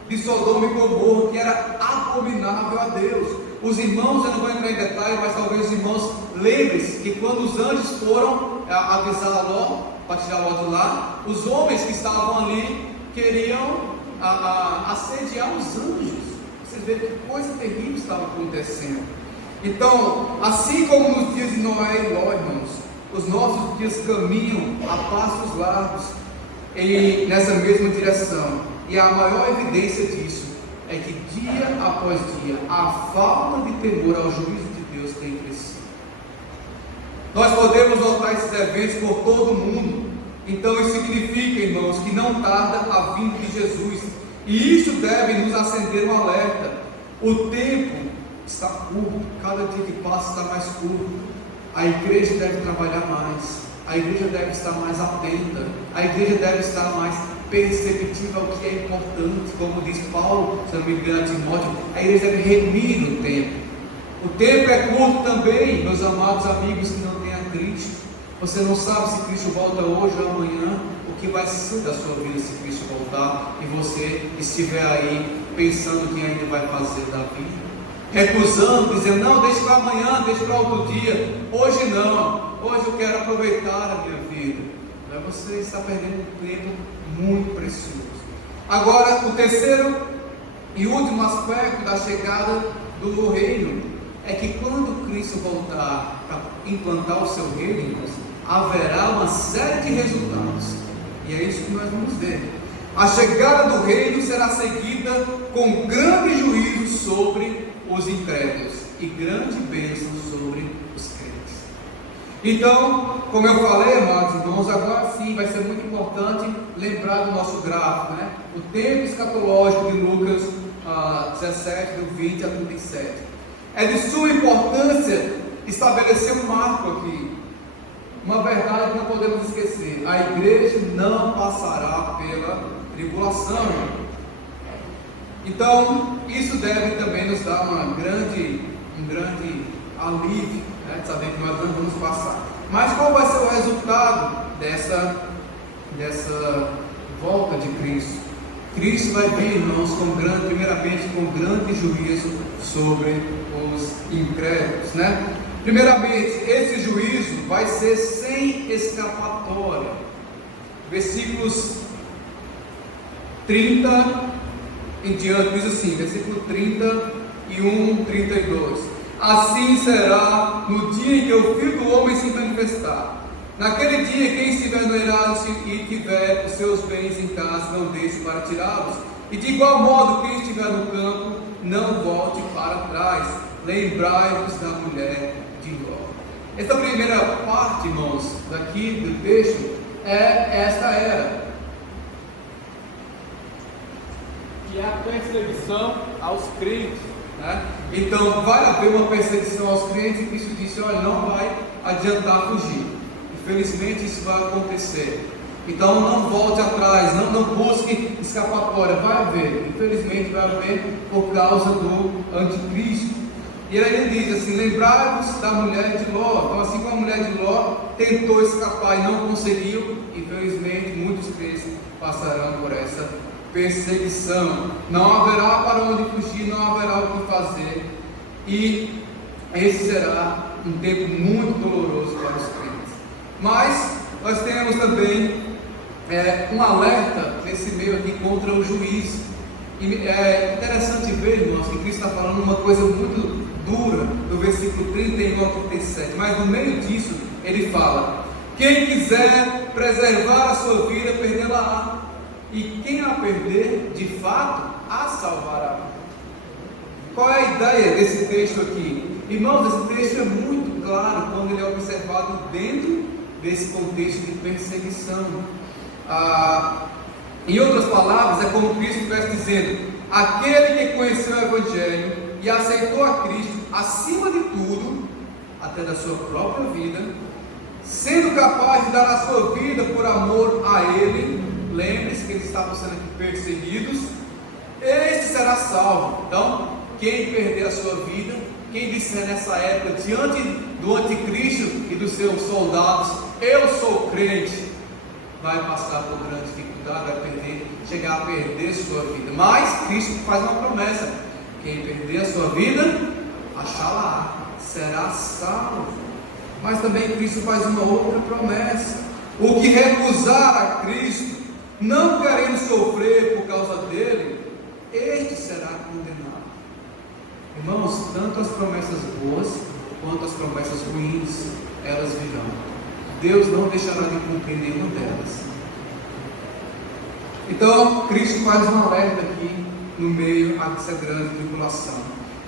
de Sodoma e Gomorra, que era abominável a Deus. Os irmãos, eu não vou entrar em detalhe, mas talvez os irmãos lembrem-se que quando os anjos foram avisar Ló, para tirar Ló de lá, os homens que estavam ali queriam assediar os anjos. Vocês veem que coisa terrível estava acontecendo. Então, assim como nos dias de Noé e Ló, irmãos, os nossos dias caminham a passos largos nessa mesma direção. E a maior evidência disso é que dia após dia a falta de temor ao juízo de Deus tem crescido. Nós podemos notar esses eventos por todo o mundo. Então isso significa, irmãos, que não tarda a vinda de Jesus. E isso deve nos acender um alerta. O tempo está curto, cada dia que passa está mais curto. A igreja deve trabalhar mais, a igreja deve estar mais atenta, a igreja deve estar mais perceptiva ao que é importante. Como diz Paulo, se não me engano, Timóteo, a igreja deve remir no tempo. O tempo é curto também, meus amados amigos que não têm a Cristo. Você não sabe se Cristo volta hoje ou amanhã, o que vai ser da sua vida se Cristo voltar e você estiver aí pensando o que ainda vai fazer da vida, recusando, dizendo: não, deixa para amanhã, deixa para outro dia, hoje não, hoje eu quero aproveitar a minha vida. Você está perdendo um tempo muito precioso. Agora, o terceiro e último aspecto da chegada do reino é que quando Cristo voltar para implantar o seu reino, irmãos, haverá uma série de resultados, e é isso que nós vamos ver. A chegada do reino será seguida com grande juízo sobre os incrédulos e grande bênção sobre os crentes. Então, como eu falei, amados irmãos, agora sim vai ser muito importante lembrar do nosso gráfico, né? O tempo escatológico de Lucas 17, do 20 a 37. É de suma importância estabelecer um marco aqui. Uma verdade que não podemos esquecer: a igreja não passará pela tribulação. Então, isso deve também nos dar um grande alívio, né, de saber que nós não vamos passar. Mas qual vai ser o resultado dessa volta de Cristo? Cristo vai vir, irmãos, primeiramente com grande juízo sobre os incrédulos, né? Primeiramente, esse juízo vai ser sem escapatória. Versículos 30 em diante, diz assim, versículo 31, 32. Assim será no dia em que o Filho do Homem se manifestar. Naquele dia, quem estiver no eirado e tiver os seus bens em casa, não deixe para tirá-los. E de igual modo, quem estiver no campo, não volte para trás. Lembrai-vos da mulher de Ló. Esta primeira parte, irmãos, daqui do texto, é esta era, que é a perseguição aos crentes, né? Então vai haver uma perseguição aos crentes, e Cristo disse: olha, não vai adiantar fugir. Infelizmente isso vai acontecer. Então não volte atrás, não busque escapatória. Vai haver, infelizmente vai haver, por causa do anticristo. E aí ele diz assim: lembrai-vos da mulher de Ló. Então, assim como a mulher de Ló tentou escapar e não conseguiu, infelizmente muitos crentes passarão por essa perseguição. Não haverá para onde fugir, não haverá o que fazer, e esse será um tempo muito doloroso para os crentes. Mas nós temos também um alerta nesse meio aqui contra o juízo. E é interessante ver, irmãos, que Cristo está falando uma coisa muito dura do versículo 31 ao 37, mas no meio disso ele fala: quem quiser preservar a sua vida, perdê-la-á, e quem a perder, de fato, a salvará. Qual é a ideia desse texto aqui? Irmãos, esse texto é muito claro quando ele é observado dentro desse contexto de perseguição. Em outras palavras, é como Cristo estivesse dizendo: aquele que conheceu o Evangelho e aceitou a Cristo acima de tudo, até da sua própria vida, sendo capaz de dar a sua vida por amor a Ele, lembre-se que eles estavam sendo aqui perseguidos, este será salvo. Então, quem perder a sua vida, quem disser nessa época, diante do anticristo e dos seus soldados, eu sou crente, vai passar por grande dificuldade, vai chegar a perder sua vida. Mas Cristo faz uma promessa: quem perder a sua vida, achá-la, será salvo. Mas também Cristo faz uma outra promessa: o que recusar a Cristo, não querendo sofrer por causa dele, este será condenado. Irmãos, tanto as promessas boas quanto as promessas ruins, elas virão. Deus não deixará de cumprir nenhuma delas. Então, Cristo faz um alerta aqui no meio dessa grande tribulação.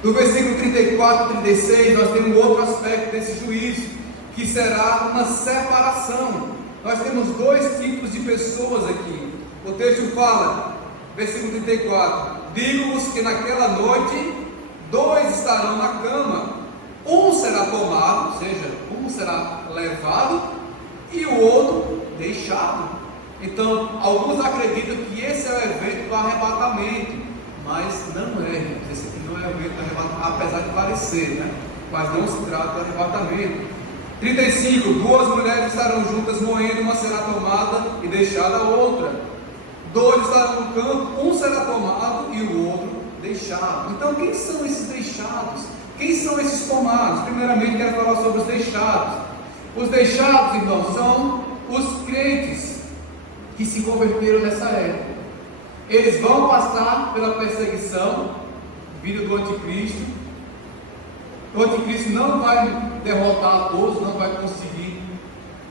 Do versículo 34 e 36, nós temos outro aspecto desse juízo, que será uma separação. Nós temos dois tipos de pessoas aqui. O texto fala, versículo 34: digo-vos que naquela noite 2 estarão na cama, um será tomado, ou seja, um será levado, e o outro deixado. Então, alguns acreditam que esse é o evento do arrebatamento, mas não é, esse aqui não é o evento do arrebatamento, apesar de parecer, né? Mas não se trata do arrebatamento. 35, 2 mulheres estarão juntas moendo, uma será tomada e deixada a outra. 2 estarão no campo, um será tomado e o outro deixado. Então, quem são esses deixados? Quem são esses tomados? Primeiramente, quero falar sobre os deixados. Os deixados, irmãos, são os crentes que se converteram nessa época. Eles vão passar pela perseguição vinda do anticristo. O anticristo não vai derrotar a todos, não vai conseguir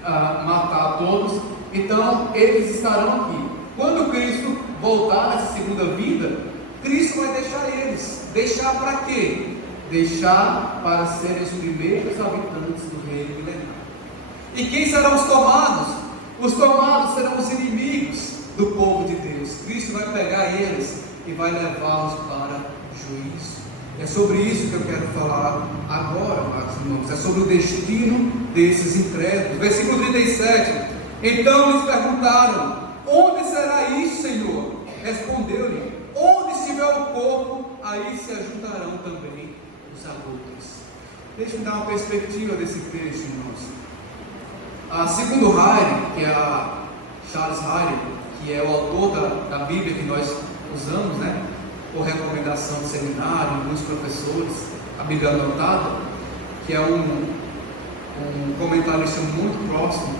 matar a todos. Então, eles estarão aqui. Quando Cristo voltar nessa segunda vinda, Cristo vai deixar eles. Deixar para quê? Deixar para serem os primeiros habitantes do reino milenar. E quem serão os tomados? Os tomados serão os inimigos do povo de Deus. Cristo vai pegar eles e vai levá-los para juízo. É sobre isso que eu quero falar agora, meus irmãos. É sobre o destino desses incrédulos. Versículo 37. Então lhes perguntaram: onde será isso, Senhor? Respondeu-lhe: onde estiver o corpo, aí se ajuntarão também os abutres. Deixa eu dar uma perspectiva desse texto, irmãos. Segundo Harry, que é Charles Harry, que é o autor da Bíblia que nós usamos, né, por recomendação do seminário, alguns professores, a Bíblia anotada, que é um comentarista muito próximo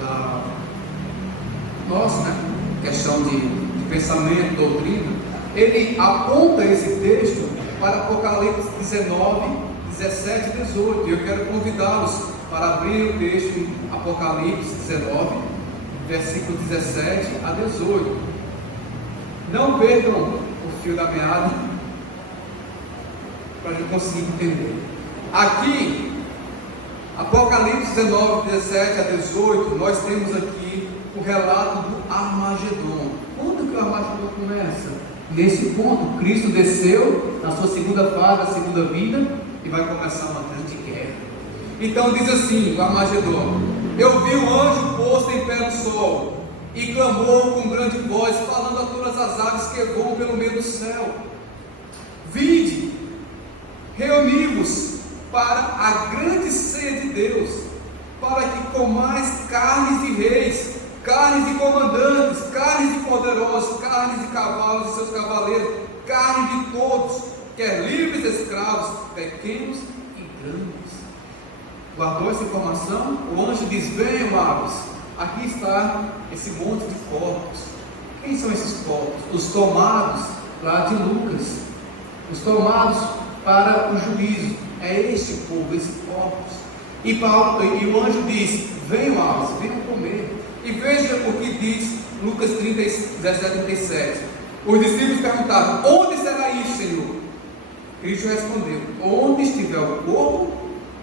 da nossa, né, questão de pensamento, doutrina. Ele aponta esse texto para Apocalipse 19, 17 e 18. E eu quero convidá-los para abrir o texto em Apocalipse 19, versículo 17 a 18. Não percam o fio da meada, para a gente conseguir entender. Aqui, Apocalipse 19, 17 a 18, nós temos aqui o relato do Armagedon. Quando que o Armagedon começa? Nesse ponto, Cristo desceu na sua segunda fase, a segunda vinda, e vai começar uma grande guerra. Então diz assim, o Armagedon: eu vi um anjo posto em pé no sol, e clamou com grande voz, falando a todas as aves que voam pelo meio do céu: vinde, reuni-vos para a grande ceia de Deus, para que comais carnes de reis, carnes de comandantes, carnes de poderosos, carnes de cavalos e seus cavaleiros, carne de todos, quer livres, escravos, pequenos e grandes. Guardou essa informação? O anjo diz: venham, aves, aqui está esse monte de corpos. Quem são esses corpos? Os tomados lá de Lucas, os tomados para o juízo. É este povo, esses corpos. E o anjo diz: venham, aves, venham comer. E veja o que diz Lucas 30, 17, 37. Os discípulos perguntaram: onde será isso, Senhor? Cristo respondeu: onde estiver o corpo,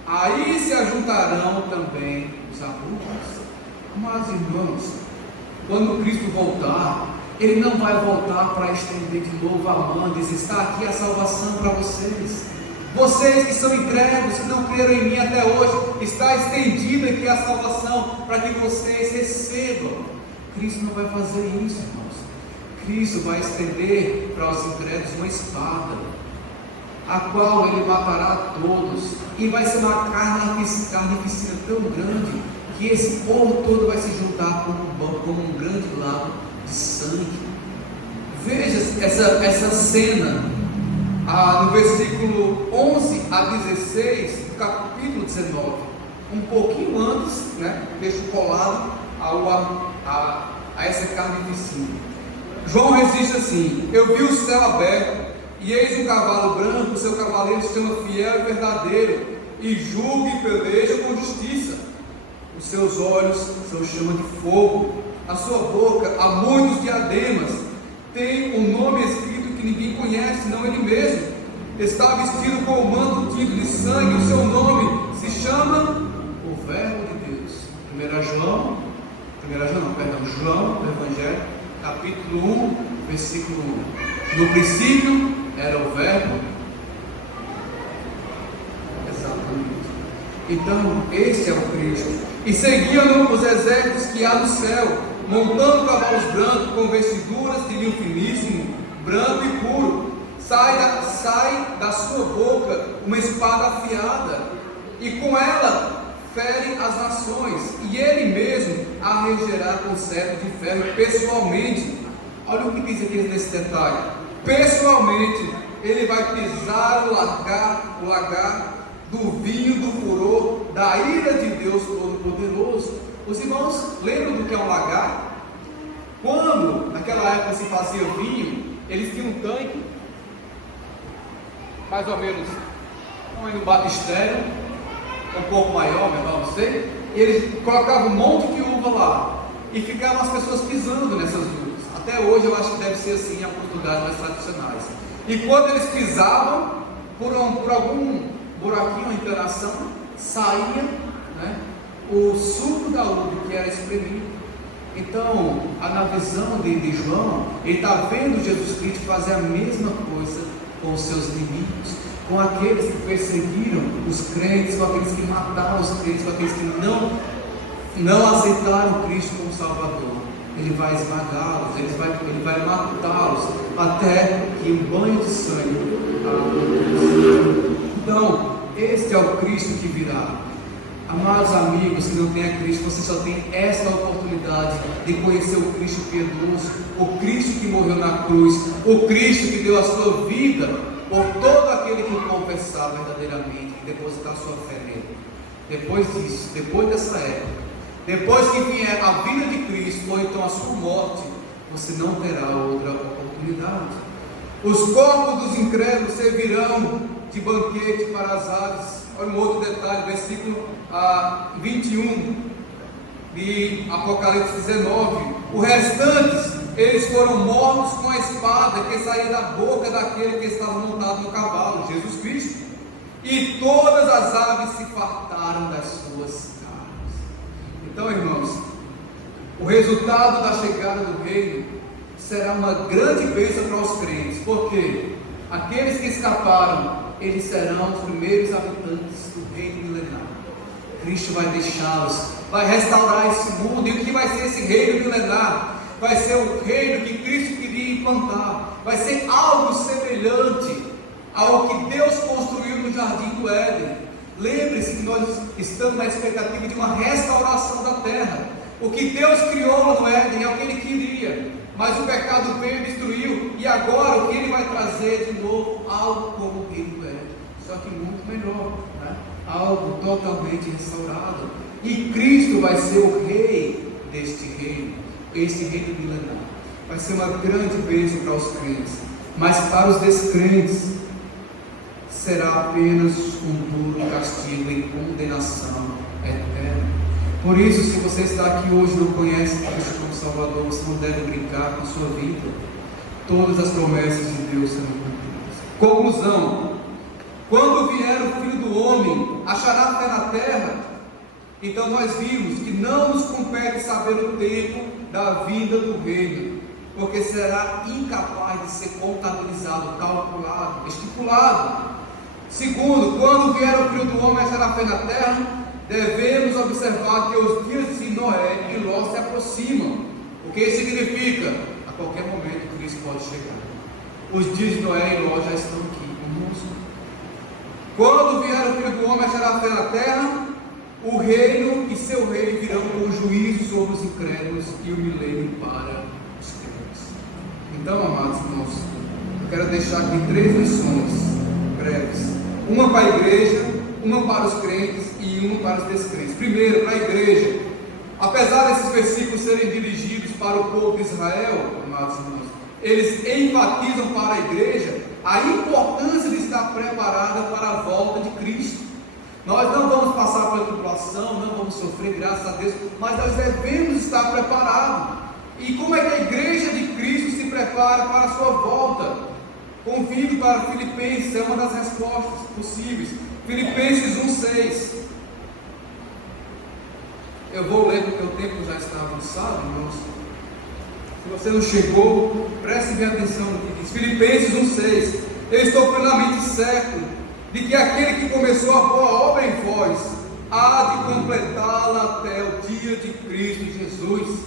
aí se ajuntarão também os abutres. Mas, irmãos, quando Cristo voltar, Ele não vai voltar para estender de novo a mão e dizer: está aqui a salvação para vocês. Vocês que são incrédulos, que não creram em mim até hoje, está estendida aqui a salvação para que vocês recebam. Cristo não vai fazer isso, irmãos. Cristo vai estender para os incrédulos uma espada, a qual Ele matará a todos, e vai ser uma carnificina tão grande, que esse povo todo vai se juntar como um grande lago de sangue. Veja essa cena, no versículo 11 a 16 do capítulo 19, um pouquinho antes, deixo colado a essa carnificina. João registra assim: eu vi o céu aberto, e eis um cavalo branco, seu cavaleiro se chama Fiel e Verdadeiro, e julga e peleja com justiça. Os seus olhos são chama de fogo, a sua boca há muitos diademas, tem um nome escrito que ninguém conhece, senão ele mesmo. Está vestido com o manto tinto de sangue, o seu nome se chama o Verbo de Deus. João, do Evangelho, capítulo 1, versículo 1. No princípio era o Verbo. Exatamente. Então, este é o Cristo. E seguiam-no os exércitos que há no céu, montando cavalos brancos, com vestiduras de linho finíssimo, branco e puro. Sai da sua boca uma espada afiada, e com ela fere as nações, e ele mesmo a regerá com cetro de ferro pessoalmente. Olha o que diz aqui nesse detalhe: pessoalmente ele vai pisar o lagar do vinho do furor da ira de Deus Todo-Poderoso. Os irmãos lembram do que é um lagar? Quando naquela época se fazia vinho, eles tinham um tanque, mais ou menos um batistério, um pouco maior, menor, não sei, e eles colocavam um monte de uva lá, e ficavam as pessoas pisando nessas uvas. Até hoje eu acho que deve ser assim em alguns lugares mais tradicionais. E quando eles pisavam, por algum buraquinho, uma inclinação, saía o suco da uva que era espremido. Então, na visão de João, ele está vendo Jesus Cristo fazer a mesma coisa com os seus inimigos, com aqueles que perseguiram os crentes, com aqueles que mataram os crentes, com aqueles que não aceitaram Cristo como Salvador. Ele vai esmagá-los, ele vai matá-los, até que um banho de sangue aconteça. Então, este é o Cristo que virá. Amados amigos que não têm a Cristo, você só tem esta oportunidade de conhecer o Cristo piedoso, o Cristo que morreu na cruz, o Cristo que deu a sua vida por todo aquele que confessar verdadeiramente e depositar sua fé nele. Depois disso, depois dessa época, depois que vier a vida de Cristo, ou então a sua morte, você não terá outra oportunidade. Os corpos dos incrédulos servirão de banquete para as aves. Olha um outro detalhe, versículo 21 de Apocalipse 19. Os restantes, eles foram mortos com a espada que saía da boca daquele que estava montado no cavalo, Jesus Cristo. E todas as aves se fartaram das suas carnes. Então, irmãos, o resultado da chegada do reino será uma grande bênção para os crentes, porque aqueles que escaparam, eles serão os primeiros habitantes do reino milenar. Cristo vai deixá-los, vai restaurar esse mundo. E o que vai ser esse reino milenar? Vai ser o reino que Cristo queria implantar. Vai ser algo semelhante ao que Deus construiu no jardim do Éden. Lembre-se que nós estamos na expectativa de uma restauração da terra. O que Deus criou no Éden é o que Ele queria, mas o pecado veio e destruiu. E agora o que Ele vai trazer de novo? Algo como o reino do Éden, só que muito melhor, algo totalmente restaurado. E Cristo vai ser o rei deste reino, este reino milenar. Vai ser uma grande bênção para os crentes, mas para os descrentes será apenas um duro castigo em condenação eterna. Por isso, se você está aqui hoje e não conhece Cristo como Salvador, você não deve brincar com sua vida. Todas as promessas de Deus serão cumpridas. Conclusão: quando vier o Filho do Homem, achará fé na terra? Então nós vimos que não nos compete saber o tempo da vinda do reino, porque será incapaz de ser contabilizado, calculado, estipulado. Segundo, quando vier o Filho do Homem, achará fé na terra? Devemos observar que os dias de Noé e Ló se aproximam. O que isso significa? A qualquer momento Cristo pode chegar. Os dias de Noé e Ló já estão aqui conosco. Quando vier o Filho do Homem, achará fé na terra? O reino e seu reino virão com juízo sobre os incrédulos e o milênio para os crentes. Então, amados irmãos, eu quero deixar aqui 3 lições breves: uma para a igreja, uma para os crentes e uma para os descrentes. Primeiro, para a igreja. Apesar desses versículos serem dirigidos para o povo de Israel, amados irmãos, eles enfatizam para a igreja a importância de estar preparada para a volta de Cristo. Nós não vamos passar pela tribulação, não vamos sofrer, graças a Deus, mas nós devemos estar preparados. E como é que a igreja de Cristo se prepara para a sua volta? Convido para Filipenses, é uma das respostas possíveis. Filipenses 1,6. Eu vou ler porque o tempo já está avançado, irmãos. Se você não chegou, preste bem atenção no que diz. Filipenses 1,6. Eu estou plenamente certo de que aquele que começou a boa obra em vós há de completá-la até o dia de Cristo Jesus.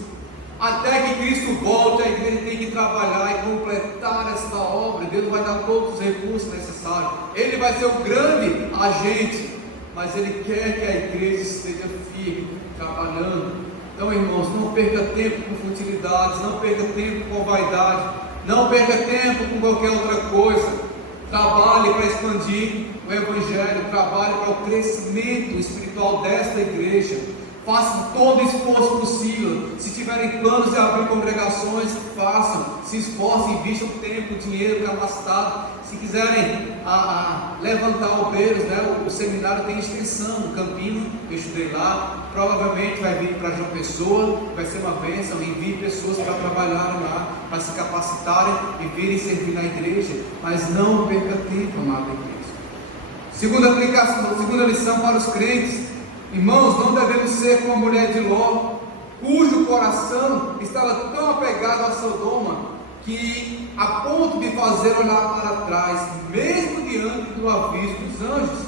Até que Cristo volte, a igreja tem que trabalhar e completar esta obra. Deus vai dar todos os recursos necessários. Ele vai ser o grande agente, mas Ele quer que a igreja esteja firme, trabalhando. Então, irmãos, não perca tempo com futilidades, não perca tempo com vaidade, não perca tempo com qualquer outra coisa. Trabalhe para expandir o Evangelho, trabalhe para o crescimento espiritual desta igreja. Façam todo o esforço possível. Se tiverem planos de abrir congregações, façam. Se esforcem, investam tempo, dinheiro, capacitado. Se quiserem levantar obreiros, né? O seminário tem extensão no Campino, eu estudei lá. Provavelmente vai vir para João Pessoa, vai ser uma bênção. Envie pessoas para trabalharem lá, para se capacitarem e virem servir na igreja. Mas não perca tempo, amada igreja. Segunda lição para os crentes. Irmãos, não devemos ser como a mulher de Ló, cujo coração estava tão apegado a Sodoma, que a ponto de fazer olhar para trás, mesmo diante do aviso dos anjos.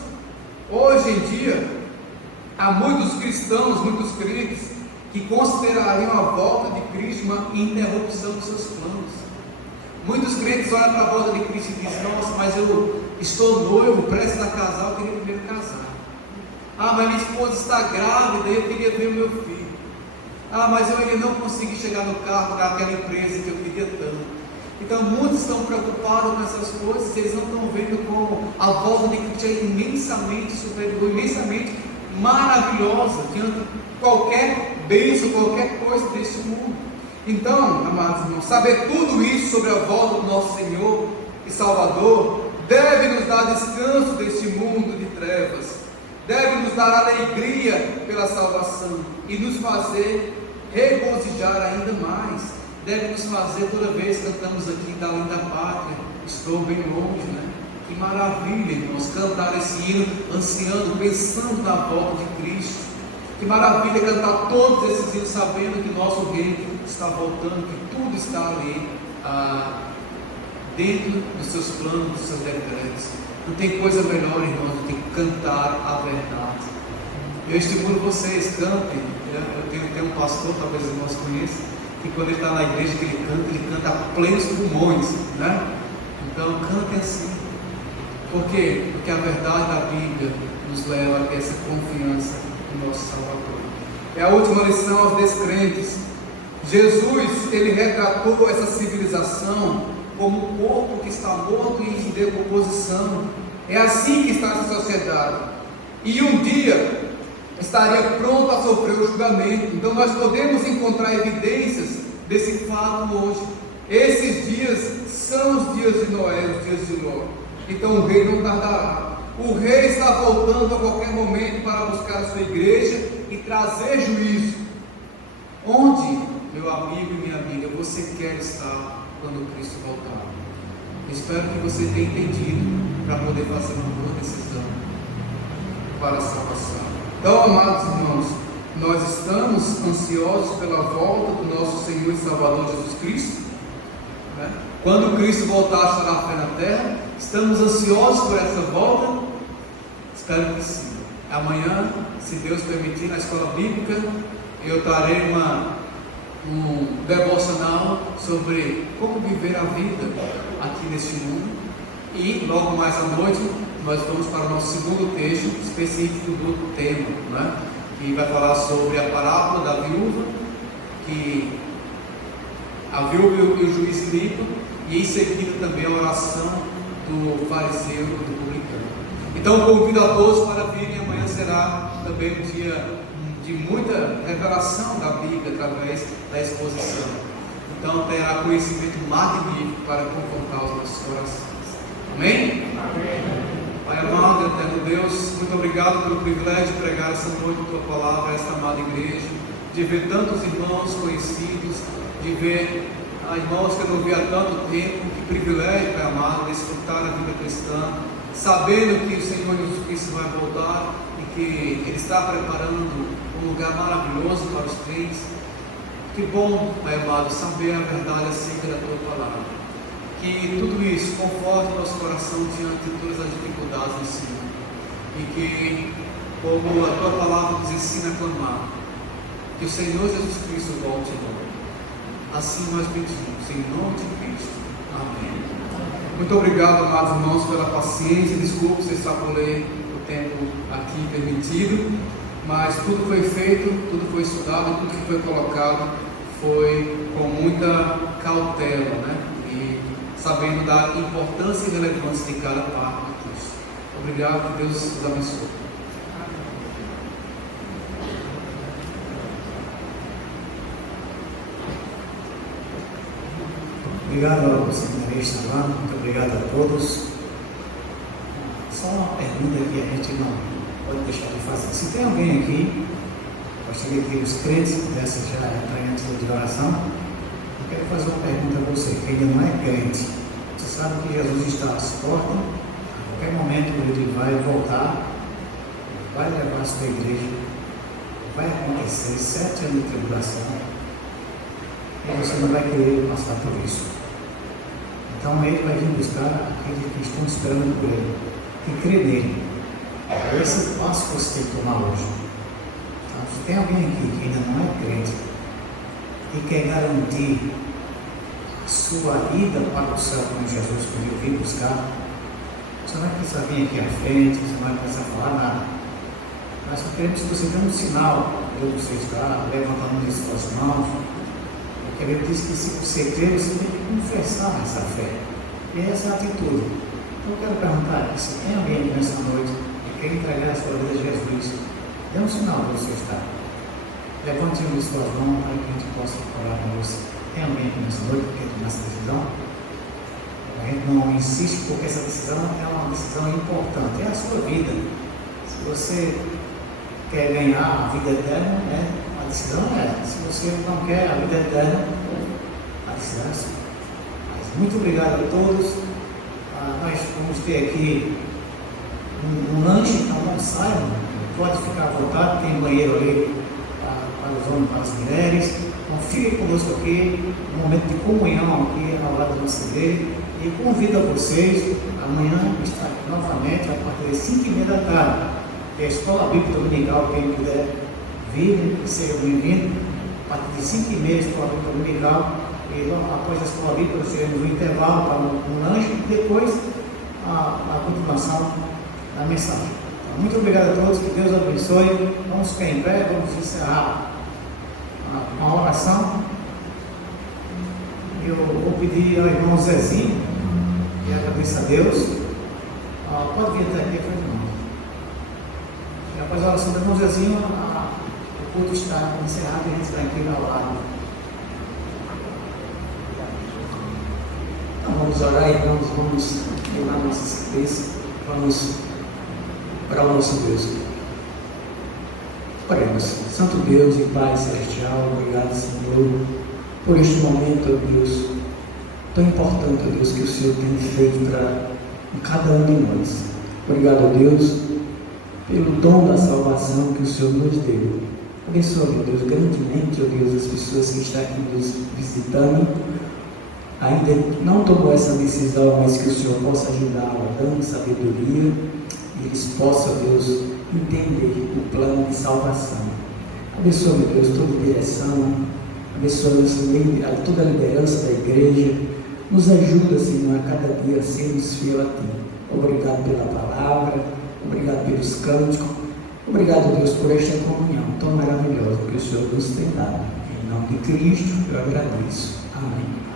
Hoje em dia, há muitos cristãos, muitos crentes, que considerariam a volta de Cristo uma interrupção dos seus planos. Muitos crentes olham para a volta de Cristo e dizem: nossa, mas eu estou noivo, prestes a casar, eu queria primeiro casar. Ah, mas minha esposa está grávida, eu queria ver o meu filho. Ah, mas eu ainda não consegui chegar no carro daquela empresa que eu queria tanto. Então muitos estão preocupados com essas coisas, eles não estão vendo como a volta de Cristo é imensamente superior, imensamente maravilhosa, diante de qualquer bênção, qualquer coisa deste mundo. Então, amados irmãos, saber tudo isso sobre a volta do nosso Senhor e Salvador deve nos dar descanso deste mundo de trevas, deve nos dar alegria pela salvação e nos fazer regozijar ainda mais. Deve nos fazer, toda vez que cantamos aqui da linda pátria, estou bem longe, né? Que maravilha, irmãos, cantar esse hino, ansiando, pensando na volta de Cristo. Que maravilha cantar todos esses hinos, sabendo que nosso Rei está voltando, que tudo está ali, dentro dos seus planos, dos seus decretos. Não tem coisa melhor, irmãos, do que cantar a verdade. Eu estimulo vocês, cantem. Eu tenho um pastor, talvez os irmãos conheçam, que quando ele está na igreja, que ele canta a plenos pulmões, né? Então, cantem assim. Por quê? Porque a verdade da Bíblia nos leva a ter essa confiança no nosso Salvador. É a última lição aos descrentes. Jesus, ele retratou essa civilização como um corpo que está morto e em decomposição. É assim que está essa sociedade. E um dia estaria pronto a sofrer o julgamento. Então nós podemos encontrar evidências desse fato hoje. Esses dias são os dias de Noé, os dias de Ló. Então o rei não tardará. O rei está voltando a qualquer momento para buscar a sua igreja e trazer juízo. Onde, meu amigo e minha amiga, você quer estar quando Cristo voltar? Espero que você tenha entendido para poder fazer uma boa decisão para a salvação. Então, amados irmãos, nós estamos ansiosos pela volta do nosso Senhor e Salvador Jesus Cristo, né? Quando Cristo voltar a estar na fé na terra, estamos ansiosos por essa volta? Espero que sim. Amanhã, se Deus permitir, na escola bíblica, eu trarei um devocional sobre como viver a vida aqui neste mundo. E logo mais à noite, nós vamos para o nosso segundo texto específico do tema, né? Que vai falar sobre a parábola da viúva, que a viúva e o juiz limpam, e em seguida também a oração do fariseu e do publicano. Então convido a todos para virem. Amanhã será também um dia de muita revelação da Bíblia através da exposição. Então terá conhecimento magnífico para confortar os nossos corações. Amém? Amém. Pai amado, eterno Deus, muito obrigado pelo privilégio de pregar essa noite a Tua palavra a esta amada igreja, de ver tantos irmãos conhecidos, de ver irmãos que eu não vi há tanto tempo. Que privilégio, Pai amado, desfrutar a vida cristã, sabendo que o Senhor Jesus Cristo vai voltar e que Ele está preparando um lugar maravilhoso para os crentes. Que bom, Pai amado, saber a verdade acerca da Tua palavra. Que tudo isso conforte o nosso coração diante de todas as dificuldades desse mundo. E que, como a Tua palavra nos ensina a clamar, que o Senhor Jesus Cristo volte logo. Assim nós pedimos, em nome de Cristo. Amém. Muito obrigado, amados irmãos, pela paciência. Desculpe se extrapolei o tempo aqui permitido, mas tudo foi feito, tudo foi estudado, tudo que foi colocado foi com muita cautela, né? E sabendo da importância e relevância de cada parte disso. Obrigado, que Deus os abençoe. Obrigado ao seminarista lá, muito obrigado a todos. Só uma pergunta que a gente não pode deixar de fazer. Se tem alguém aqui, gostaria que os crentes pudessem já entrar em atitude de oração. Eu quero fazer uma pergunta a você, que ainda não é crente. Você sabe que Jesus está às portas, a qualquer momento ele vai voltar, vai levar a sua igreja, vai acontecer 7 anos de tribulação, e você não vai querer passar por isso. Então ele vai vir buscar aqueles que estão esperando por ele, que crê nele. É esse passo que você tem que tomar hoje. Então, se tem alguém aqui que ainda não é crente e quer garantir a sua ida para o céu com Jesus, quando ele vir buscar, você não vai precisar vir aqui à frente, você não vai precisar falar nada. Mas só queremos que você dê um sinal onde você está, levantando as suas mãos. Porque a Bíblia diz que se você crer, você tem que confessar essa fé. E essa é a atitude. Então eu quero perguntar, se tem alguém nessa noite que quer entregar a sua vida a Jesus, dê um sinal onde você está. Levante uma de suas mãos para que a gente possa orar com você. Tem alguém aqui nessa noite que quer tomar essa decisão? A gente não insiste porque essa decisão é uma decisão importante. É a sua vida. Se você quer ganhar a vida eterna, a decisão é essa. Se você não quer a vida eterna, a decisão é essa. Mas muito obrigado a todos. Nós vamos ter aqui um lanche, então não saiam, pode ficar à vontade, tem banheiro ali para os homens, para as mulheres. Então fiquem conosco aqui, um momento de comunhão aqui ao lado da nossa igreja. E convido a vocês, amanhã estar aqui novamente, a partir das 5h30 da tarde, que é a Escola Bíblica Dominical, quem puder vir, que seja bem-vindo. A partir de 5h30, a Escola Bíblica Dominical, e logo após a Escola Bíblica, nós teremos um intervalo para um lanche, e depois a continuação da mensagem. Então, muito obrigado a todos, que Deus abençoe. Vamos ficar em pé, vamos encerrar uma oração. Eu vou pedir ao irmão Zezinho, que agradeça a Deus. Pode vir até aqui, irmão. E após a oração do irmão Zezinho, o culto está encerrado e a gente está aqui ao lado. Então vamos orar, irmãos, vamos queimar nossa cabeça, vamos para o nosso Deus. Oremos. Santo Deus e Pai Celestial, obrigado, Senhor, por este momento, ó Deus, tão importante, ó Deus, que o Senhor tem feito para cada um de nós. Obrigado, ó Deus, pelo dom da salvação que o Senhor nos deu. Abençoa, ó Deus, grandemente, ó Deus, as pessoas que estão aqui nos visitando, ainda não tomou essa decisão, mas que o Senhor possa ajudá-la, dando sabedoria, e eles possam, ó Deus, entender o plano de salvação. Abençoa, meu Deus, toda direção, abençoa toda a liderança da igreja, nos ajuda, Senhor, a cada dia a sermos fiel a Ti. Obrigado pela palavra, obrigado pelos cânticos, obrigado, Deus, por esta comunhão tão maravilhosa que o Senhor nos tem dado. Em nome de Cristo, eu agradeço. Amém.